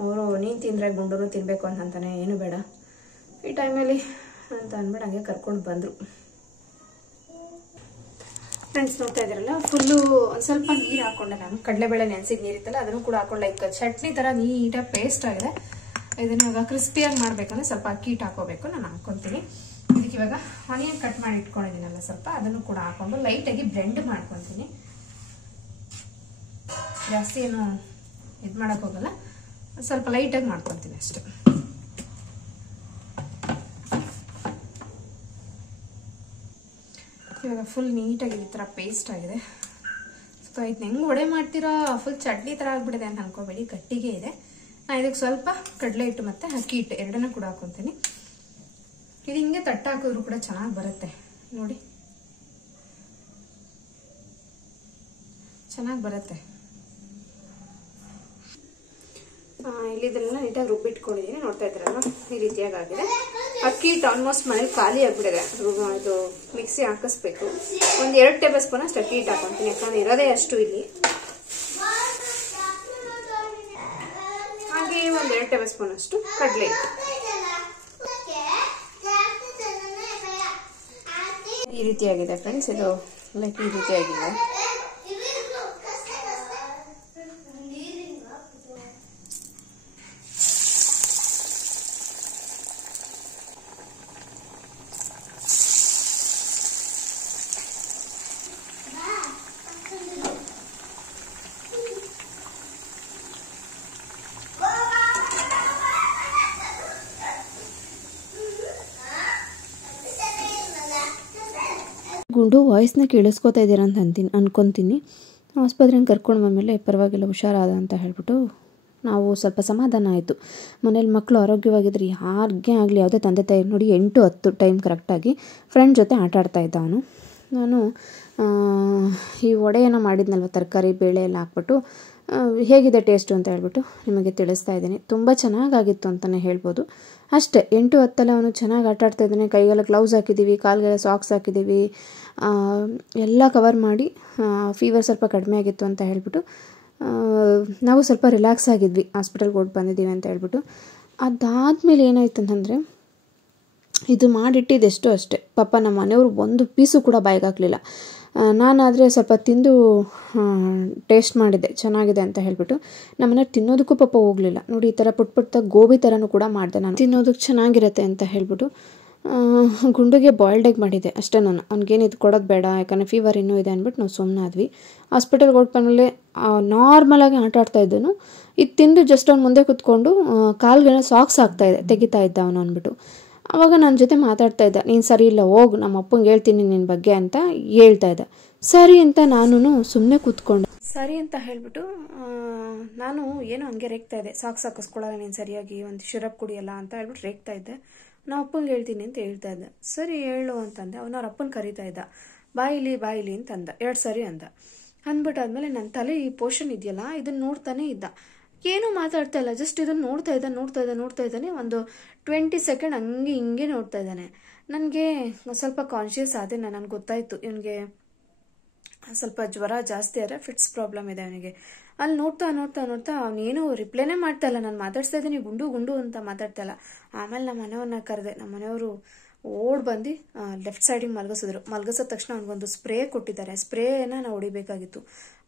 ಅವರು ನೀನು ತಿಂದರೆ ಗುಂಡೂರು ತಿನ್ನಬೇಕು ಅಂತಂತಾನೆ, ಏನು ಬೇಡ ಈ ಟೈಮಲ್ಲಿ ಅಂತ ಅಂದ್ಬಿಟ್ಟು ಹಂಗೆ ಕರ್ಕೊಂಡು ಬಂದರು. ಫ್ರೆಂಡ್ಸ್ ನೋಡ್ತಾ ಇದ್ದೀರಲ್ಲ, ಫುಲ್ಲು ಒಂದು ಸ್ವಲ್ಪ ನೀರು ಹಾಕೊಂಡೆ ನಾನು. ಕಡಲೆಬೇಳೆ ನೆನೆಸಿದ ನೀರಿತ್ತಲ್ಲ ಅದನ್ನು ಕೂಡ ಹಾಕೊಂಡು ಲೈಕ್ ಚಟ್ನಿ ಥರ ನೀಟಾಗಿ ಪೇಸ್ಟ್ ಆಗಿದೆ. ಇದನ್ನು ಇವಾಗ ಕ್ರಿಸ್ಪಿಯಾಗಿ ಮಾಡಬೇಕಂದ್ರೆ ಸ್ವಲ್ಪ ಅಕ್ಕಿ ಹಿಟ್ಟು ಹಾಕೋಬೇಕು. ನಾನು ಹಾಕ್ಕೊತೀನಿ. ಇದಕ್ಕೆ ಇವಾಗ ಆನಿಯನ್ ಕಟ್ ಮಾಡಿ ಇಟ್ಕೊಂಡಿದ್ದೀನಲ್ಲ ಸ್ವಲ್ಪ, ಅದನ್ನು ಕೂಡ ಹಾಕೊಂಡು ಲೈಟಾಗಿ ಬ್ಲೆಂಡ್ ಮಾಡ್ಕೊತೀನಿ. ಜಾಸ್ತಿ ಏನು ಇದು ಮಾಡೋಕ್ಕೆ ಹೋಗಲ್ಲ, ಸ್ವಲ್ಪ ಲೈಟಾಗಿ ಮಾಡ್ಕೊತೀನಿ ಅಷ್ಟೆ. ಇವಾಗ ಫುಲ್ ನೀಟಾಗಿ ಈ ಥರ ಪೇಸ್ಟ್ ಆಗಿದೆ. ಸೊ ಇದನ್ನ ಹೆಂಗೆ ವಡೆ ಮಾಡ್ತೀರಾ, ಫುಲ್ ಚಟ್ನಿ ಥರ ಆಗಿಬಿಟ್ಟಿದೆ ಅಂತ ಅನ್ಕೋಬೇಡಿ, ಗಟ್ಟಿಗೆ ಇದೆ. ನಾನು ಇದಕ್ಕೆ ಸ್ವಲ್ಪ ಕಡಲೆ ಹಿಟ್ಟು ಮತ್ತು ಅಕ್ಕಿ ಹಿಟ್ಟು ಎರಡನ್ನೂ ಕೂಡ ಹಾಕೊತೀನಿ. ಇದು ಹಿಂಗೆ ತಟ್ಟೆ ಹಾಕಿದ್ರು ಕೂಡ ಚೆನ್ನಾಗಿ ಬರುತ್ತೆ ನೋಡಿ, ಚೆನ್ನಾಗಿ ಬರುತ್ತೆ. ಇಲ್ಲಿ ಇದನ್ನೆಲ್ಲ ನೀಟಾಗಿ ರುಬ್ಬಿಟ್ಕೊಂಡಿದ್ದೀನಿ. ನೋಡ್ತಾ ಇದ್ದೀರಲ್ಲ, ಈ ರೀತಿಯಾಗಿ ಆಗಿದೆ. ಅಕ್ಕಿ ಹಿಟ್ಟು ಆಲ್ಮೋಸ್ಟ್ ಮನೇಲಿ ಖಾಲಿ ಆಗಿಬಿಟ್ಟಿದೆ. ಇದು ಮಿಕ್ಸಿ ಹಾಕಿಸ್ಬೇಕು. ಒಂದು 2 ಟೇಬಲ್ ಸ್ಪೂನ್ ಅಷ್ಟು ಅಕ್ಕಿ ಹಿಟ್ಟು ಹಾಕೊತೀನಿ, ಯಾಕಂದ್ರೆ ಇರೋದೇ ಅಷ್ಟು ಇಲ್ಲಿ. ಹಾಗೆ ಒಂದು 2 ಟೇಬಲ್ ಸ್ಪೂನ್ ಅಷ್ಟು ಕಡಲೆ ಹಿಟ್ಟು. ಈ ರೀತಿಯಾಗಿದೆ ಫ್ರೆಂಡ್ಸ್, ಇದು ಲೈಕ್ ಈ ರೀತಿಯಾಗಿದೆ. ಗುಂಡು ವಾಯ್ಸ್ನ ಕೇಳಿಸ್ಕೊತಾ ಇದ್ದೀರಾ ಅಂತ ಅನ್ಕೊತೀನಿ. ಆಸ್ಪತ್ರೆಗೆ ಕರ್ಕೊಂಡು ಬಂದಮೇಲೆ ಪರವಾಗಿಲ್ಲ ಹುಷಾರಾದ ಅಂತ ಹೇಳ್ಬಿಟ್ಟು ನಾವು ಸ್ವಲ್ಪ ಸಮಾಧಾನ ಆಯಿತು. ಮನೇಲಿ ಮಕ್ಕಳು ಆರೋಗ್ಯವಾಗಿದ್ದರೆ ಯಾರಿಗೇ ಆಗಲಿ, ಯಾವುದೇ ತಂದೆ ತಾಯಿ ನೋಡಿ 8-10 ಟೈಮ್ ಕರೆಕ್ಟಾಗಿ ಫ್ರೆಂಡ್ ಜೊತೆ ಆಟ ಆಡ್ತಾ ಇದ್ದ ಅವನು. ನಾನು ಈ ವಡೆ ಏನೋ ಮಾಡಿದ್ನಲ್ವ, ತರಕಾರಿ ಬೇಳೆ ಎಲ್ಲ ಹಾಕ್ಬಿಟ್ಟು ಹೇಗಿದೆ ಟೇಸ್ಟು ಅಂತ ಹೇಳ್ಬಿಟ್ಟು ನಿಮಗೆ ತಿಳಿಸ್ತಾ ಇದ್ದೀನಿ. ತುಂಬ ಚೆನ್ನಾಗಾಗಿತ್ತು ಅಂತಲೇ ಹೇಳ್ಬೋದು. ಅಷ್ಟೇ 8-10 ಅವನು ಚೆನ್ನಾಗಿ ಆಟ ಆಡ್ತಾ ಇದ್ದಾನೆ. ಕೈಗೆಲ್ಲ ಗ್ಲೌಸ್ ಹಾಕಿದ್ದೀವಿ, ಕಾಲಿಗೆಲ್ಲ ಸಾಕ್ಸ್ ಹಾಕಿದ್ದೀವಿ, ಎಲ್ಲ ಕವರ್ ಮಾಡಿ. ಫೀವರ್ ಸ್ವಲ್ಪ ಕಡಿಮೆ ಆಗಿತ್ತು ಅಂತ ಹೇಳ್ಬಿಟ್ಟು ನಾವು ಸ್ವಲ್ಪ ರಿಲ್ಯಾಕ್ಸ್ ಆಗಿದ್ವಿ, ಹಾಸ್ಪಿಟಲ್ಗೆ ಹೊರಟು ಬಂದಿದ್ದೀವಿ ಅಂತ ಹೇಳ್ಬಿಟ್ಟು. ಅದಾದಮೇಲೆ ಏನಾಯ್ತು ಅಂತಂದರೆ, ಇದು ಮಾಡಿಟ್ಟಿದ್ದೆಷ್ಟೋ ಅಷ್ಟೇ. ಪಾಪ ನಮ್ಮ ಮನೆಯವರು ಒಂದು ಪೀಸು ಕೂಡ ಬಾಯಿಗೆ ಹಾಕಲಿಲ್ಲ. ನಾನಾದರೆ ಸ್ವಲ್ಪ ತಿಂದು ಟೇಸ್ಟ್ ಮಾಡಿದ್ದೆ, ಚೆನ್ನಾಗಿದೆ ಅಂತ ಹೇಳ್ಬಿಟ್ಟು. ನಮ್ಮನೆ ತಿನ್ನೋದಕ್ಕೂ ಪಾಪ ಹೋಗಲಿಲ್ಲ. ನೋಡಿ, ಈ ಥರ ಪುಟ್ಟ ಗೋಬಿ ಥರನೂ ಕೂಡ ಮಾಡಿದೆ ನಾನು, ತಿನ್ನೋದಕ್ಕೆ ಚೆನ್ನಾಗಿರುತ್ತೆ ಅಂತ ಹೇಳ್ಬಿಟ್ಟು. ಗುಂಡಿಗೆ ಬಾಯ್ಲ್ಡ್ ಎಗ್ ಮಾಡಿದ್ದೆ ಅಷ್ಟೇ ನಾನು. ಅವ್ನಿಗೇನು ಇದು ಕೊಡೋದು ಬೇಡ, ಯಾಕಂದರೆ ಫೀವರ್ ಇನ್ನೂ ಇದೆ ಅಂದ್ಬಿಟ್ಟು ನಾವು ಸುಮ್ಮನಾದ್ವಿ. ಹಾಸ್ಪಿಟಲ್ಗೆ ಹೊರಟ್ಮೇಲೆ ನಾರ್ಮಲಾಗಿ ಆಟ ಆಡ್ತಾ ಇದ್ದನು. ಇದು ತಿಂದು ಜಸ್ಟ್ ಅವ್ನು ಮುಂದೆ ಕೂತ್ಕೊಂಡು ಕಾಲ್ಗೆಲ್ಲ ಸಾಕ್ಸ್ ಹಾಕ್ತಾಯಿದ್ದೆ, ತೆಗಿತಾ ಇದ್ದ ಅವನು ಅಂದ್ಬಿಟ್ಟು. ಆವಾಗ ನನ್ನ ಜೊತೆ ಮಾತಾಡ್ತಾ ಇದ್ದ, ನೀನು ಸರಿ ಇಲ್ಲ, ಹೋಗು ನಮ್ಮ ಅಪ್ಪಂಗೆ ಹೇಳ್ತೀನಿ ನಿನ್ನ ಬಗ್ಗೆ ಅಂತ ಹೇಳ್ತಾ ಇದ್ದ. ಸರಿ ಅಂತ ನಾನು ಸುಮ್ಮನೆ ಕೂತ್ಕೊಂಡೆ. ಸರಿ ಅಂತ ಹೇಳ್ಬಿಟ್ಟು ನಾನು ಏನೋ ಹಂಗೆ ರೇಗ್ತಾ ಇದ್ದೆ, ಸಾಕ್ಸ್ ಹಾಕಿಸ್ಕೊಳ್ಳಲ್ಲ ನೀನು ಸರಿಯಾಗಿ, ಒಂದು ಶಿರಪ್ ಕುಡಿಯಲ್ಲ ಅಂತ ಹೇಳ್ಬಿಟ್ಟು ರೇಗ್ತಾ ಇದ್ದೆ. ನಾವು ಅಪ್ಪಂಗೆ ಹೇಳ್ತೀನಿ ಅಂತ ಹೇಳ್ತಾ ಇದ್ದ. ಸರಿ ಹೇಳು ಅಂತಂದೆ. ಅವ್ರ ಅಪ್ಪನ ಕರೀತಾ ಇದ್ದ, ಬಾಯಿಲಿ ಅಂತಂದ. 2 ಸರಿ ಅಂದ. ಅಂದ್ಬಿಟ್ಟಾದ್ಮೇಲೆ ನನ್ನ ತಲೆ ಈ ಪೋರ್ಷನ್ ಇದೆಯಲ್ಲ, ಇದನ್ನು ನೋಡ್ತಾನೆ ಇದ್ದ. ಏನೂ ಮಾತಾಡ್ತಾ ಇಲ್ಲ, ಜಸ್ಟ್ ಇದನ್ನು ನೋಡ್ತಾ ಇದ್ದಾನೆ. ಒಂದು 20 ಸೆಕೆಂಡ್ ಹಂಗೆ ಹಿಂಗೆ ನೋಡ್ತಾ ಇದ್ದಾನೆ. ನನಗೆ ಸ್ವಲ್ಪ ಕಾನ್ಷಿಯಸ್ ಆದೆ. ನನಗೆ ಗೊತ್ತಾಯಿತು ಇವನಿಗೆ ಸ್ವಲ್ಪ ಜ್ವರ ಜಾಸ್ತಿ ಆದರೆ ಫಿಟ್ಸ್ ಪ್ರಾಬ್ಲಮ್ ಇದೆ ಅವನಿಗೆ. ಅಲ್ಲಿ ನೋಡ್ತಾ ಅವನೇನು ರಿಪ್ಲೈನೇ ಮಾಡ್ತಾ ಇಲ್ಲ. ನಾನು ಮಾತಾಡ್ತಾ ಇದ್ದೀನಿ, ಗುಂಡು ಅಂತ ಮಾತಾಡ್ತಾ ಇಲ್ಲ. ಆಮೇಲೆ ನಮ್ಮ ಮನೆಯವ್ರನ್ನ ಕರೆದೆ. ನಮ್ಮ ಮನೆಯವರು ಓಡ್ ಬಂದು ಲೆಫ್ಟ್ ಸೈಡಿಗೆ ಮಲಗಿಸಿದ ತಕ್ಷಣ ಅವ್ನಿಗೊಂದು ಸ್ಪ್ರೇ ಕೊಟ್ಟಿದ್ದಾರೆ. ಸ್ಪ್ರೇನ ನಾವು ಹೊಡಿಬೇಕಾಗಿತ್ತು.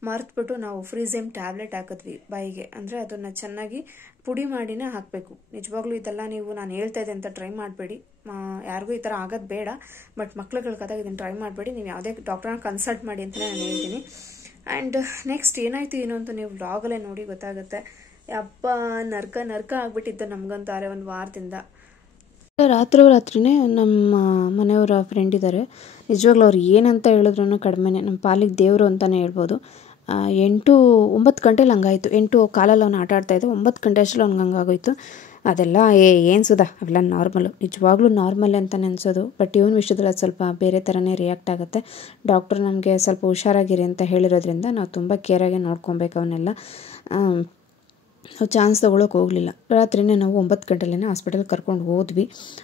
ಮರೆತುಬಿಟ್ಟು ನಾವು ಫ್ರೀಸೆಮ್ ಟ್ಯಾಬ್ಲೆಟ್ ಹಾಕಿದ್ವಿ ಬಾಯಿಗೆ. ಅಂದರೆ ಅದನ್ನು ಚೆನ್ನಾಗಿ ಪುಡಿ ಮಾಡಿನೇ ಹಾಕಬೇಕು. ನಿಜವಾಗ್ಲೂ ಇದೆಲ್ಲ ನೀವು ನಾನು ಹೇಳ್ತಾ ಇದ್ದೆ ಅಂತ ಟ್ರೈ ಮಾಡಬೇಡಿ, ಯಾರಿಗೂ ಈ ಥರ ಆಗೋದು ಬೇಡ. ಬಟ್ ಮಕ್ಳುಗಳಿಗಾದಾಗ ಇದನ್ನು ಟ್ರೈ ಮಾಡಬೇಡಿ. ನೀವು ಯಾವುದೇ ಡಾಕ್ಟ್ರನ್ನ ಕನ್ಸಲ್ಟ್ ಮಾಡಿ ಅಂತಲೇ ನಾನು ಹೇಳ್ತೀನಿ. ಆ್ಯಂಡ್ ನೆಕ್ಸ್ಟ್ ಏನಾಯಿತು ಏನು ಅಂತ ನೀವು ವ್ಲಾಗಲ್ಲೇ ನೋಡಿ ಗೊತ್ತಾಗುತ್ತೆ. ಯಪ್ಪ ನರ್ಕ ಆಗ್ಬಿಟ್ಟಿತ್ತು ನಮಗಂತಾರೆ ಒಂದು ವಾರದಿಂದ. ರಾತ್ರಿನೇ ನಮ್ಮ ಮನೆಯವರ ಫ್ರೆಂಡ್ ಇದ್ದಾರೆ. ನಿಜವಾಗ್ಲೂ ಅವ್ರು ಏನಂತ ಹೇಳಿದ್ರು ಕಡಿಮೆನೇ, ನಮ್ಮ ಪಾಲಿಗೆ ದೇವರು ಅಂತಲೇ ಹೇಳ್ಬೋದು. 8-9 ಗಂಟೆಲಿ ಹಂಗಾಯಿತು. 8 ಕಾಲಲ್ಲಿ ಅವ್ನು ಆಟ ಆಡ್ತಾಯಿದ್ದೆ, 9 ಗಂಟೆ ಅಷ್ಟರಲ್ಲಿ ಅವ್ನಿಗೆ ಹಂಗಾಗೋಯ್ತು. ಅದೆಲ್ಲ ಏನು ಸುಧಾ, ಅವೆಲ್ಲ ನಾರ್ಮಲು, ನಿಜವಾಗ್ಲೂ ನಾರ್ಮಲ್ ಅಂತ ಅನಿಸೋದು. ಬಟ್ ಇವನ ವಿಷಯದಲ್ಲಿ ಅದು ಸ್ವಲ್ಪ ಬೇರೆ ಥರನೇ ರಿಯಾಕ್ಟ್ ಆಗುತ್ತೆ. ಡಾಕ್ಟ್ರು ನಮಗೆ ಸ್ವಲ್ಪ ಹುಷಾರಾಗಿರಿ ಅಂತ ಹೇಳಿರೋದ್ರಿಂದ ನಾವು ತುಂಬ ಕೇರಾಗಿ ನೋಡ್ಕೊಬೇಕು ಅವನ್ನೆಲ್ಲ. ನಾವು ಚಾನ್ಸ್ ತೊಗೊಳಕ್ಕೆ ಹೋಗಲಿಲ್ಲ. ರಾತ್ರಿನೇ ನಾವು 9 ಗಂಟೆಲೇ ಹಾಸ್ಪಿಟಲ್ಗೆ ಕರ್ಕೊಂಡು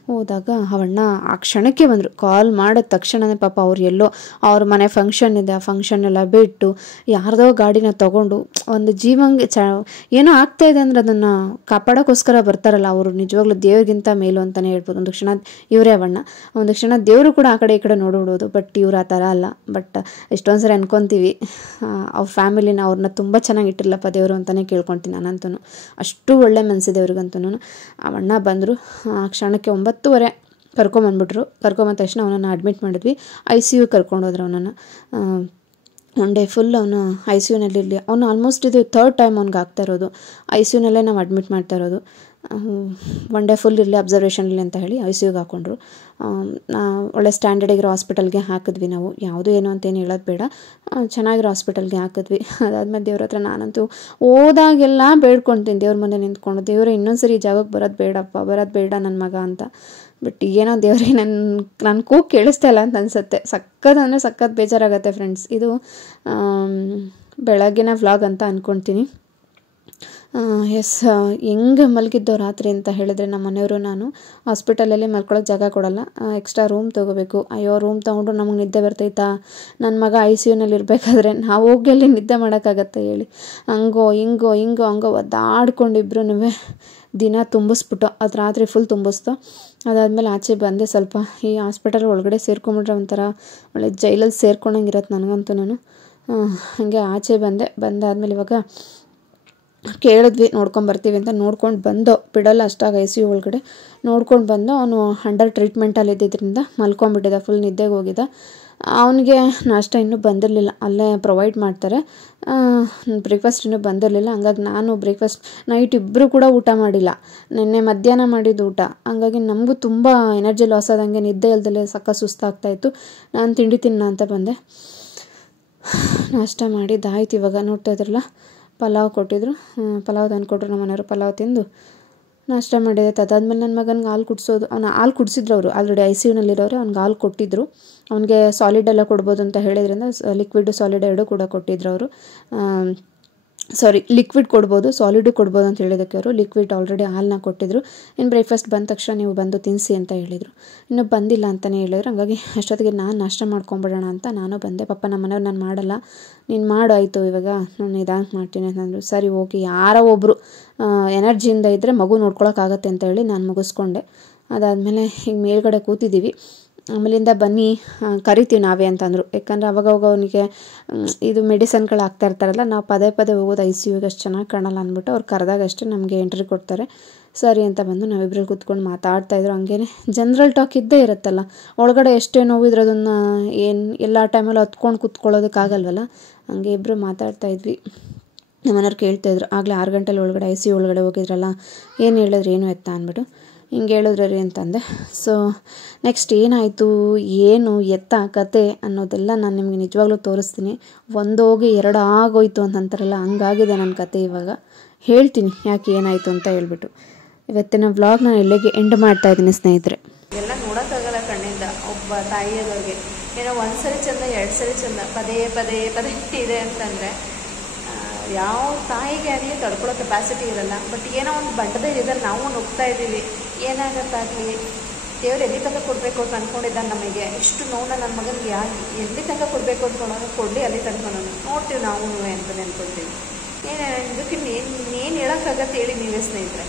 ಹೋದಾಗ ಅವಣ್ಣ ಆ ಕ್ಷಣಕ್ಕೆ ಬಂದರು. ಕಾಲ್ ಮಾಡಿದ ತಕ್ಷಣವೇ ಪಾಪ ಅವ್ರು ಎಲ್ಲೋ ಅವ್ರ ಮನೆ ಫಂಕ್ಷನ್ ಇದೆ, ಆ ಫಂಕ್ಷನ್ನೆಲ್ಲ ಬಿಟ್ಟು ಯಾರ್ದೋ ಗಾಡಿನ ತೊಗೊಂಡು ಒಂದು ಜೀವಂಗೆ ಏನೋ ಆಗ್ತಾಯಿದೆ ಅಂದರೆ ಅದನ್ನು ಕಾಪಾಡೋಕ್ಕೋಸ್ಕರ ಬರ್ತಾರಲ್ಲ ಅವರು, ನಿಜವಾಗ್ಲೂ ದೇವ್ರಿಗಿಂತ ಮೇಲು ಅಂತಲೇ ಹೇಳ್ಬೋದು. ಒಂದು ಕ್ಷಣ ಇವರೇ ಅವಣ್ಣ, ಒಂದು ಕ್ಷಣ ದೇವರು ಕೂಡ ಆ ಕಡೆ ಈ ಕಡೆ ನೋಡ್ಬಿಡೋದು. ಬಟ್ ಇವ್ರು ಆ ಥರ ಅಲ್ಲ. ಬಟ್ ಎಷ್ಟೊಂದು ಸರಿ ಅನ್ಕೊತೀವಿ ಅವ್ರ ಫ್ಯಾಮಿಲಿನ ಅವ್ರನ್ನ ತುಂಬ ಚೆನ್ನಾಗಿ ಇಟ್ಟಿರಲಪ್ಪ ದೇವರು ಅಂತಲೇ ಕೇಳ್ಕೊತೀನಿ ನಾನಂತೂ. ಅಷ್ಟು ಒಳ್ಳೆ ಮನಸ್ಸಿದೆ ಅವ್ರಿಗಂತೂ. ಅವಣ್ಣ ಬಂದರು ಆ ಕ್ಷಣಕ್ಕೆ 9:30 ಕರ್ಕೊಂಬಂದ್ಬಿಟ್ರು. ಕರ್ಕೊಂಬಂದ ತಕ್ಷಣ ಅವನನ್ನು ಅಡ್ಮಿಟ್ ಮಾಡಿದ್ವಿ. ICU ಕರ್ಕೊಂಡೋದ್ರು ಅವನನ್ನು. 1 ಡೇ ಫುಲ್ ಅವನು ICUನಲ್ಲಿರಲಿ. ಅವನು ಆಲ್ಮೋಸ್ಟ್ ಇದು 3rd ಟೈಮ್ ಅವ್ನಿಗೆ ಆಗ್ತಾ ಇರೋದು. ICUನಲ್ಲೇ ನಾವು ಅಡ್ಮಿಟ್ ಮಾಡ್ತಾ ಇರೋದು. 1 ಡೇ ಫುಲ್ ಇರಲಿ ಅಬ್ಸರ್ವೇಷನಲ್ಲಿ ಅಂತ ಹೇಳಿ ICUಗೆ ಹಾಕ್ಕೊಂಡ್ರು. ಒಳ್ಳೆ ಸ್ಟ್ಯಾಂಡರ್ಡಿಗಿರೋ ಹಾಸ್ಪಿಟಲ್ಗೆ ಹಾಕಿದ್ವಿ ನಾವು. ಯಾವುದೂ ಏನು ಅಂತೇನು ಹೇಳೋದು ಬೇಡ, ಚೆನ್ನಾಗಿರೋ ಹಾಸ್ಪಿಟಲ್ಗೆ ಹಾಕಿದ್ವಿ. ಅದಾದಮೇಲೆ ದೇವ್ರ ಹತ್ರ ನಾನಂತೂ ಹೋದಾಗೆಲ್ಲ ಬೇಡ್ಕೊಳ್ತೀನಿ, ದೇವ್ರ ಮುಂದೆ ನಿಂತ್ಕೊಂಡು, ದೇವ್ರ ಇನ್ನೊಂದ್ಸರಿ ಈ ಜಾಗಕ್ಕೆ ಬರೋದು ಬೇಡ ನನ್ನ ಮಗ ಅಂತ. ಬಟ್ ಏನೋ ದೇವ್ರಿಗೆ ನನ್ನ ಕೂಗು ಕೇಳಿಸ್ತಾ ಇಲ್ಲ ಅಂತ ಅನಿಸುತ್ತೆ. ಸಖತ್ ಬೇಜಾರಾಗುತ್ತೆ ಫ್ರೆಂಡ್ಸ್. ಇದು ಬೆಳಗ್ಗಿನ ವ್ಲಾಗ್ ಅಂತ ಅಂದ್ಕೊಳ್ತೀನಿ. ಹೆಂಗೆ ಮಲಗಿದ್ದೋ ರಾತ್ರಿ ಅಂತ ಹೇಳಿದ್ರೆ, ನಮ್ಮ ಮನೆಯವರು ನಾನು ಹಾಸ್ಪಿಟಲಲ್ಲಿ ಮಲ್ಕೊಳ್ಳೋಕೆ ಜಾಗ ಕೊಡೋಲ್ಲ, ಎಕ್ಸ್ಟ್ರಾ ರೂಮ್ ತೊಗೋಬೇಕು. ಅಯ್ಯೋ ರೂಮ್ ತೊಗೊಂಡ್ರು ನಮಗೆ ನಿದ್ದೆ ಬರ್ತೈತಾ? ನನ್ನ ಮಗ ICUನಲ್ಲಿ ಇರಬೇಕಾದ್ರೆ ನಾವು ಹೋಗಿ ಅಲ್ಲಿ ನಿದ್ದೆ ಮಾಡೋಕ್ಕಾಗತ್ತೆ ಹೇಳಿ? ಹಂಗೋ ಒದ್ದಾಡ್ಕೊಂಡಿಬ್ರು ದಿನ ತುಂಬಿಸ್ಬಿಟ್ಟು, ಅದು ರಾತ್ರಿ ಫುಲ್ ತುಂಬಿಸ್ತು. ಅದಾದಮೇಲೆ ಆಚೆ ಬಂದೆ. ಸ್ವಲ್ಪ ಈ ಹಾಸ್ಪಿಟಲ್ ಒಳಗಡೆ ಸೇರ್ಕೊಂಬಿಟ್ರೆ ಒಂಥರ ಒಳ್ಳೆ ಜೈಲಲ್ಲಿ ಸೇರ್ಕೊಂಡಂಗಿರತ್ತೆ ನನಗಂತೂ. ಹಾಗೆ ಆಚೆ ಬಂದಾದ್ಮೇಲೆ ಇವಾಗ ಕೇಳಿದ್ವಿ ನೋಡ್ಕೊಂಬರ್ತೀವಿ ಅಂತ. ನೋಡ್ಕೊಂಡು ಬಂದೋ, ಬಿಡೋಲ್ಲ ಅಷ್ಟಾಗ ICU ಒಳಗಡೆ. ನೋಡ್ಕೊಂಡು ಬಂದು ಅವನು ಅಂಡರ್ ಟ್ರೀಟ್ಮೆಂಟಲ್ಲಿ ಇದ್ದಿದ್ದರಿಂದ ಮಲ್ಕೊಂಡ್ಬಿಟ್ಟಿದ್ದ, ಫುಲ್ ನಿದ್ದೆಗೆ ಹೋಗಿದ್ದ. ಅವನಿಗೆ ನಾಷ್ಟ ಇನ್ನೂ ಬಂದಿರಲಿಲ್ಲ, ಅಲ್ಲೇ ಪ್ರೊವೈಡ್ ಮಾಡ್ತಾರೆ. ಬ್ರೇಕ್ಫಾಸ್ಟ್ ಇನ್ನೂ ಬಂದಿರಲಿಲ್ಲ. ಹಂಗಾಗಿ ನಾನು ಬ್ರೇಕ್ಫಾಸ್ಟ್ ನೈಟ್ ಇಬ್ಬರು ಕೂಡ ಊಟ ಮಾಡಿಲ್ಲ. ನಿನ್ನೆ ಮಧ್ಯಾಹ್ನ ಮಾಡಿದ್ದು ಊಟ. ಹಂಗಾಗಿ ನಮಗೂ ತುಂಬ ಎನರ್ಜಿ ಲಾಸ್ ಆದಂಗೆ, ನಿದ್ದೆ ಇಲ್ದಲೇ ಸಕ್ಕ ಸುಸ್ತಾಗ್ತಾಯಿತ್ತು. ನಾನು ತಿಂಡಿ ತಿನ್ನ ಅಂತ ಬಂದೆ. ನಾಷ್ಟ ಮಾಡಿದ್ದಾಯ್ತು. ಇವಾಗ ನೋಡ್ತಾ ಇದ್ರಲ್ಲ, ಪಲಾವ್ ಕೊಟ್ಟಿದ್ರು. ಪಲಾವ್ ತಂದುಕೊಟ್ರು ನಮ್ಮ ಮನೆಯವರು. ಪಲಾವ್ ತಿಂದು ನಾಷ್ಟ ಮಾಡಿದೆ. ಅದಾದಮೇಲೆ ನನ್ನ ಮಗನಿಗೆ ಹಾಲು ಕುಡಿಸೋದು. ಅವನು ಹಾಲು ಕುಡಿಸಿದ್ರು ಅವರು, ಆಲ್ರೆಡಿ ICUನಲ್ಲಿರೋರು. ಅವ್ನಿಗೆ ಹಾಲು ಕೊಟ್ಟಿದ್ರು. ಅವನಿಗೆ ಸಾಲಿಡ್ ಎಲ್ಲ ಕೊಡ್ಬೋದು ಅಂತ ಹೇಳಿದ್ರಿಂದ ಲಿಕ್ವಿಡ್ ಸಾಲಿಡ್ 2 ಕೂಡ ಕೊಟ್ಟಿದ್ರು ಅವರು. ಲಿಕ್ವಿಡ್ ಕೊಡ್ಬೋದು, ಸಾಲಿಡು ಕೊಡ್ಬೋದು ಅಂತ ಹೇಳಿದ್ದಕ್ಕೆ ಅವರು ಲಿಕ್ವಿಡ್ ಆಲ್ರೆಡಿ ಹಾಲನ್ನ ಕೊಟ್ಟಿದ್ರು. ಇನ್ನು ಬ್ರೇಕ್ಫಾಸ್ಟ್ ಬಂದ ತಕ್ಷಣ ನೀವು ಬಂದು ತಿನ್ನಿಸಿ ಅಂತ ಹೇಳಿದರು. ಇನ್ನೂ ಬಂದಿಲ್ಲ ಅಂತಲೇ ಹೇಳಿದ್ರು. ಹಂಗಾಗಿ ಅಷ್ಟೊತ್ತಿಗೆ ನಾನು ನಾಷ್ಟ ಮಾಡ್ಕೊಂಬಿಡೋಣ ಅಂತ ನಾನು ಬಂದೆ. ಪಾಪ ನಮ್ಮ ಮನೆಯವ್ರು ನಾನು ಮಾಡಲ್ಲ, ನೀನು ಮಾಡು ಆಯಿತು, ಇವಾಗ ನಾನು ನಿಧಾನಕ್ಕೆ ಮಾಡ್ತೀನಿ ಅಂತಂದರು. ಸರಿ ಓಕೆ, ಯಾರೋ ಒಬ್ಬರು ಎನರ್ಜಿಯಿಂದ ಇದ್ದರೆ ಮಗು ನೋಡ್ಕೊಳಕ್ಕಾಗತ್ತೆ ಅಂತ ಹೇಳಿ ನಾನು ಮುಗಿಸ್ಕೊಂಡೆ. ಅದಾದಮೇಲೆ ಈಗ ಮೇಲ್ಗಡೆ ಕೂತಿದ್ದೀವಿ. ಆಮೇಲಿಂದ ಬನ್ನಿ ಕರಿತೀವಿ ನಾವೇ ಅಂತಂದರು. ಯಾಕಂದರೆ ಅವಾಗವಾಗ ಅವನಿಗೆ ಇದು ಮೆಡಿಸನ್ಗಳು ಹಾಕ್ತಾ ಇರ್ತಾರಲ್ಲ, ನಾವು ಪದೇ ಹೋಗೋದು ICUಗೆ ಅಷ್ಟು ಚೆನ್ನಾಗಿ ಕಾಣಲ್ಲ ಅಂದ್ಬಿಟ್ಟು ಅವ್ರು ಕರೆದಾಗ ಅಷ್ಟೇ ನಮಗೆ ಎಂಟ್ರಿ ಕೊಡ್ತಾರೆ. ಸರಿ ಅಂತ ಬಂದು ನಾವಿಬ್ಬರಲ್ಲಿ ಕೂತ್ಕೊಂಡು ಮಾತಾಡ್ತಾಯಿದ್ರು. ಹಂಗೇ ಜನರಲ್ ಟಾಕ್ ಇದ್ದೇ ಇರುತ್ತಲ್ಲ, ಒಳಗಡೆ ಎಷ್ಟೇ ನೋವಿದ್ರೆ ಅದನ್ನು ಎಲ್ಲ ಟೈಮಲ್ಲೂ ಹತ್ಕೊಂಡು ಕೂತ್ಕೊಳ್ಳೋದಕ್ಕಾಗಲ್ವಲ್ಲ. ಹಂಗೆ ಇಬ್ಬರು ಮಾತಾಡ್ತಾಯಿದ್ವಿ. ನಮ್ಮನೆಯವ್ರು ಕೇಳ್ತಾಯಿದ್ರು, ಆಗಲೇ 6 ಗಂಟೆಲಿ ಒಳಗಡೆ ICU ಒಳಗಡೆ ಹೋಗಿದ್ರಲ್ಲ, ಏನು ಹೇಳಿದ್ರು ಏನು ಎತ್ತ ಅಂದ್ಬಿಟ್ಟು. ಹಿಂಗೆ ಹೇಳಿದ್ರೆ ರೀ ಅಂತಂದೆ. ಸೊ ನೆಕ್ಸ್ಟ್ ಏನಾಯಿತು, ಏನು ಎತ್ತ ಕತೆ ಅನ್ನೋದೆಲ್ಲ ನಾನು ನಿಮಗೆ ನಿಜವಾಗ್ಲೂ ತೋರಿಸ್ತೀನಿ. 1 ಹೋಗಿ 2 ಆಗೋಯ್ತು ಅಂತಾರಲ್ಲ, ಹಂಗಾಗಿದೆ ನನ್ನ ಕತೆ. ಇವಾಗ ಹೇಳ್ತೀನಿ ಯಾಕೆ ಏನಾಯಿತು ಅಂತ ಹೇಳ್ಬಿಟ್ಟು. ಇವತ್ತಿನ ವ್ಲಾಗ್ ನಾನು ಇಲ್ಲಿಗೆ ಎಂಡ್ ಮಾಡ್ತಾಯಿದ್ದೀನಿ ಸ್ನೇಹಿತರೆ. ಎಲ್ಲ ನೋಡೋಕ್ಕಾಗಲ್ಲ ಕಣ್ಣಿಂದ ಒಬ್ಬ ತಾಯಿಯವ್ರಿಗೆ. ಏನೋ 1 ಸರಿ ಚಂದ 2 ಸರಿ ಚಂದ, ಪದೇ ಇದೆ ಅಂತಂದರೆ ಯಾವ ತಾಯಿಗೆ ಆಗಲಿ ತಡ್ಕೊಳ್ಳೋ ಕೆಪಾಸಿಟಿ ಇರಲ್ಲ. ಬಟ್ ಏನೋ ಒಂದು ಬಂಡದೇ ಇದ್ದಲ್ಲಿ ನಾವು ನುಗ್ತಾ ಇದ್ದೀವಿ. ಏನಾಗತ್ತಾಗಲಿ, ದೇವ್ರು ಎಲ್ಲಿ ತನಕ ಕೊಡಬೇಕು ಅಂತ ಅಂದ್ಕೊಂಡಿದ್ದಾನೆ ನಮಗೆ. ಎಷ್ಟು ನೋವನ್ನ ನನ್ನ ಮಗನಿಗೆ ಎಲ್ಲಿ ತನಕ ಕೊಡಬೇಕು ಅಂದ್ಕೊಳ್ಳೋನು ಕೊಡಲಿ, ಅಲ್ಲಿ ತನಕ ನೋಡ್ತೀವಿ ನಾವು ಅಂತಲೇ ಅಂದ್ಕೊಳ್ತೀವಿ. ಇದಕ್ಕೆ ಇನ್ನೇನು ಹೇಳೋಕ್ಕಾಗತ್ತೆ ಹೇಳಿ ನೀವೇ ಸ್ನೇಹಿತರೆ.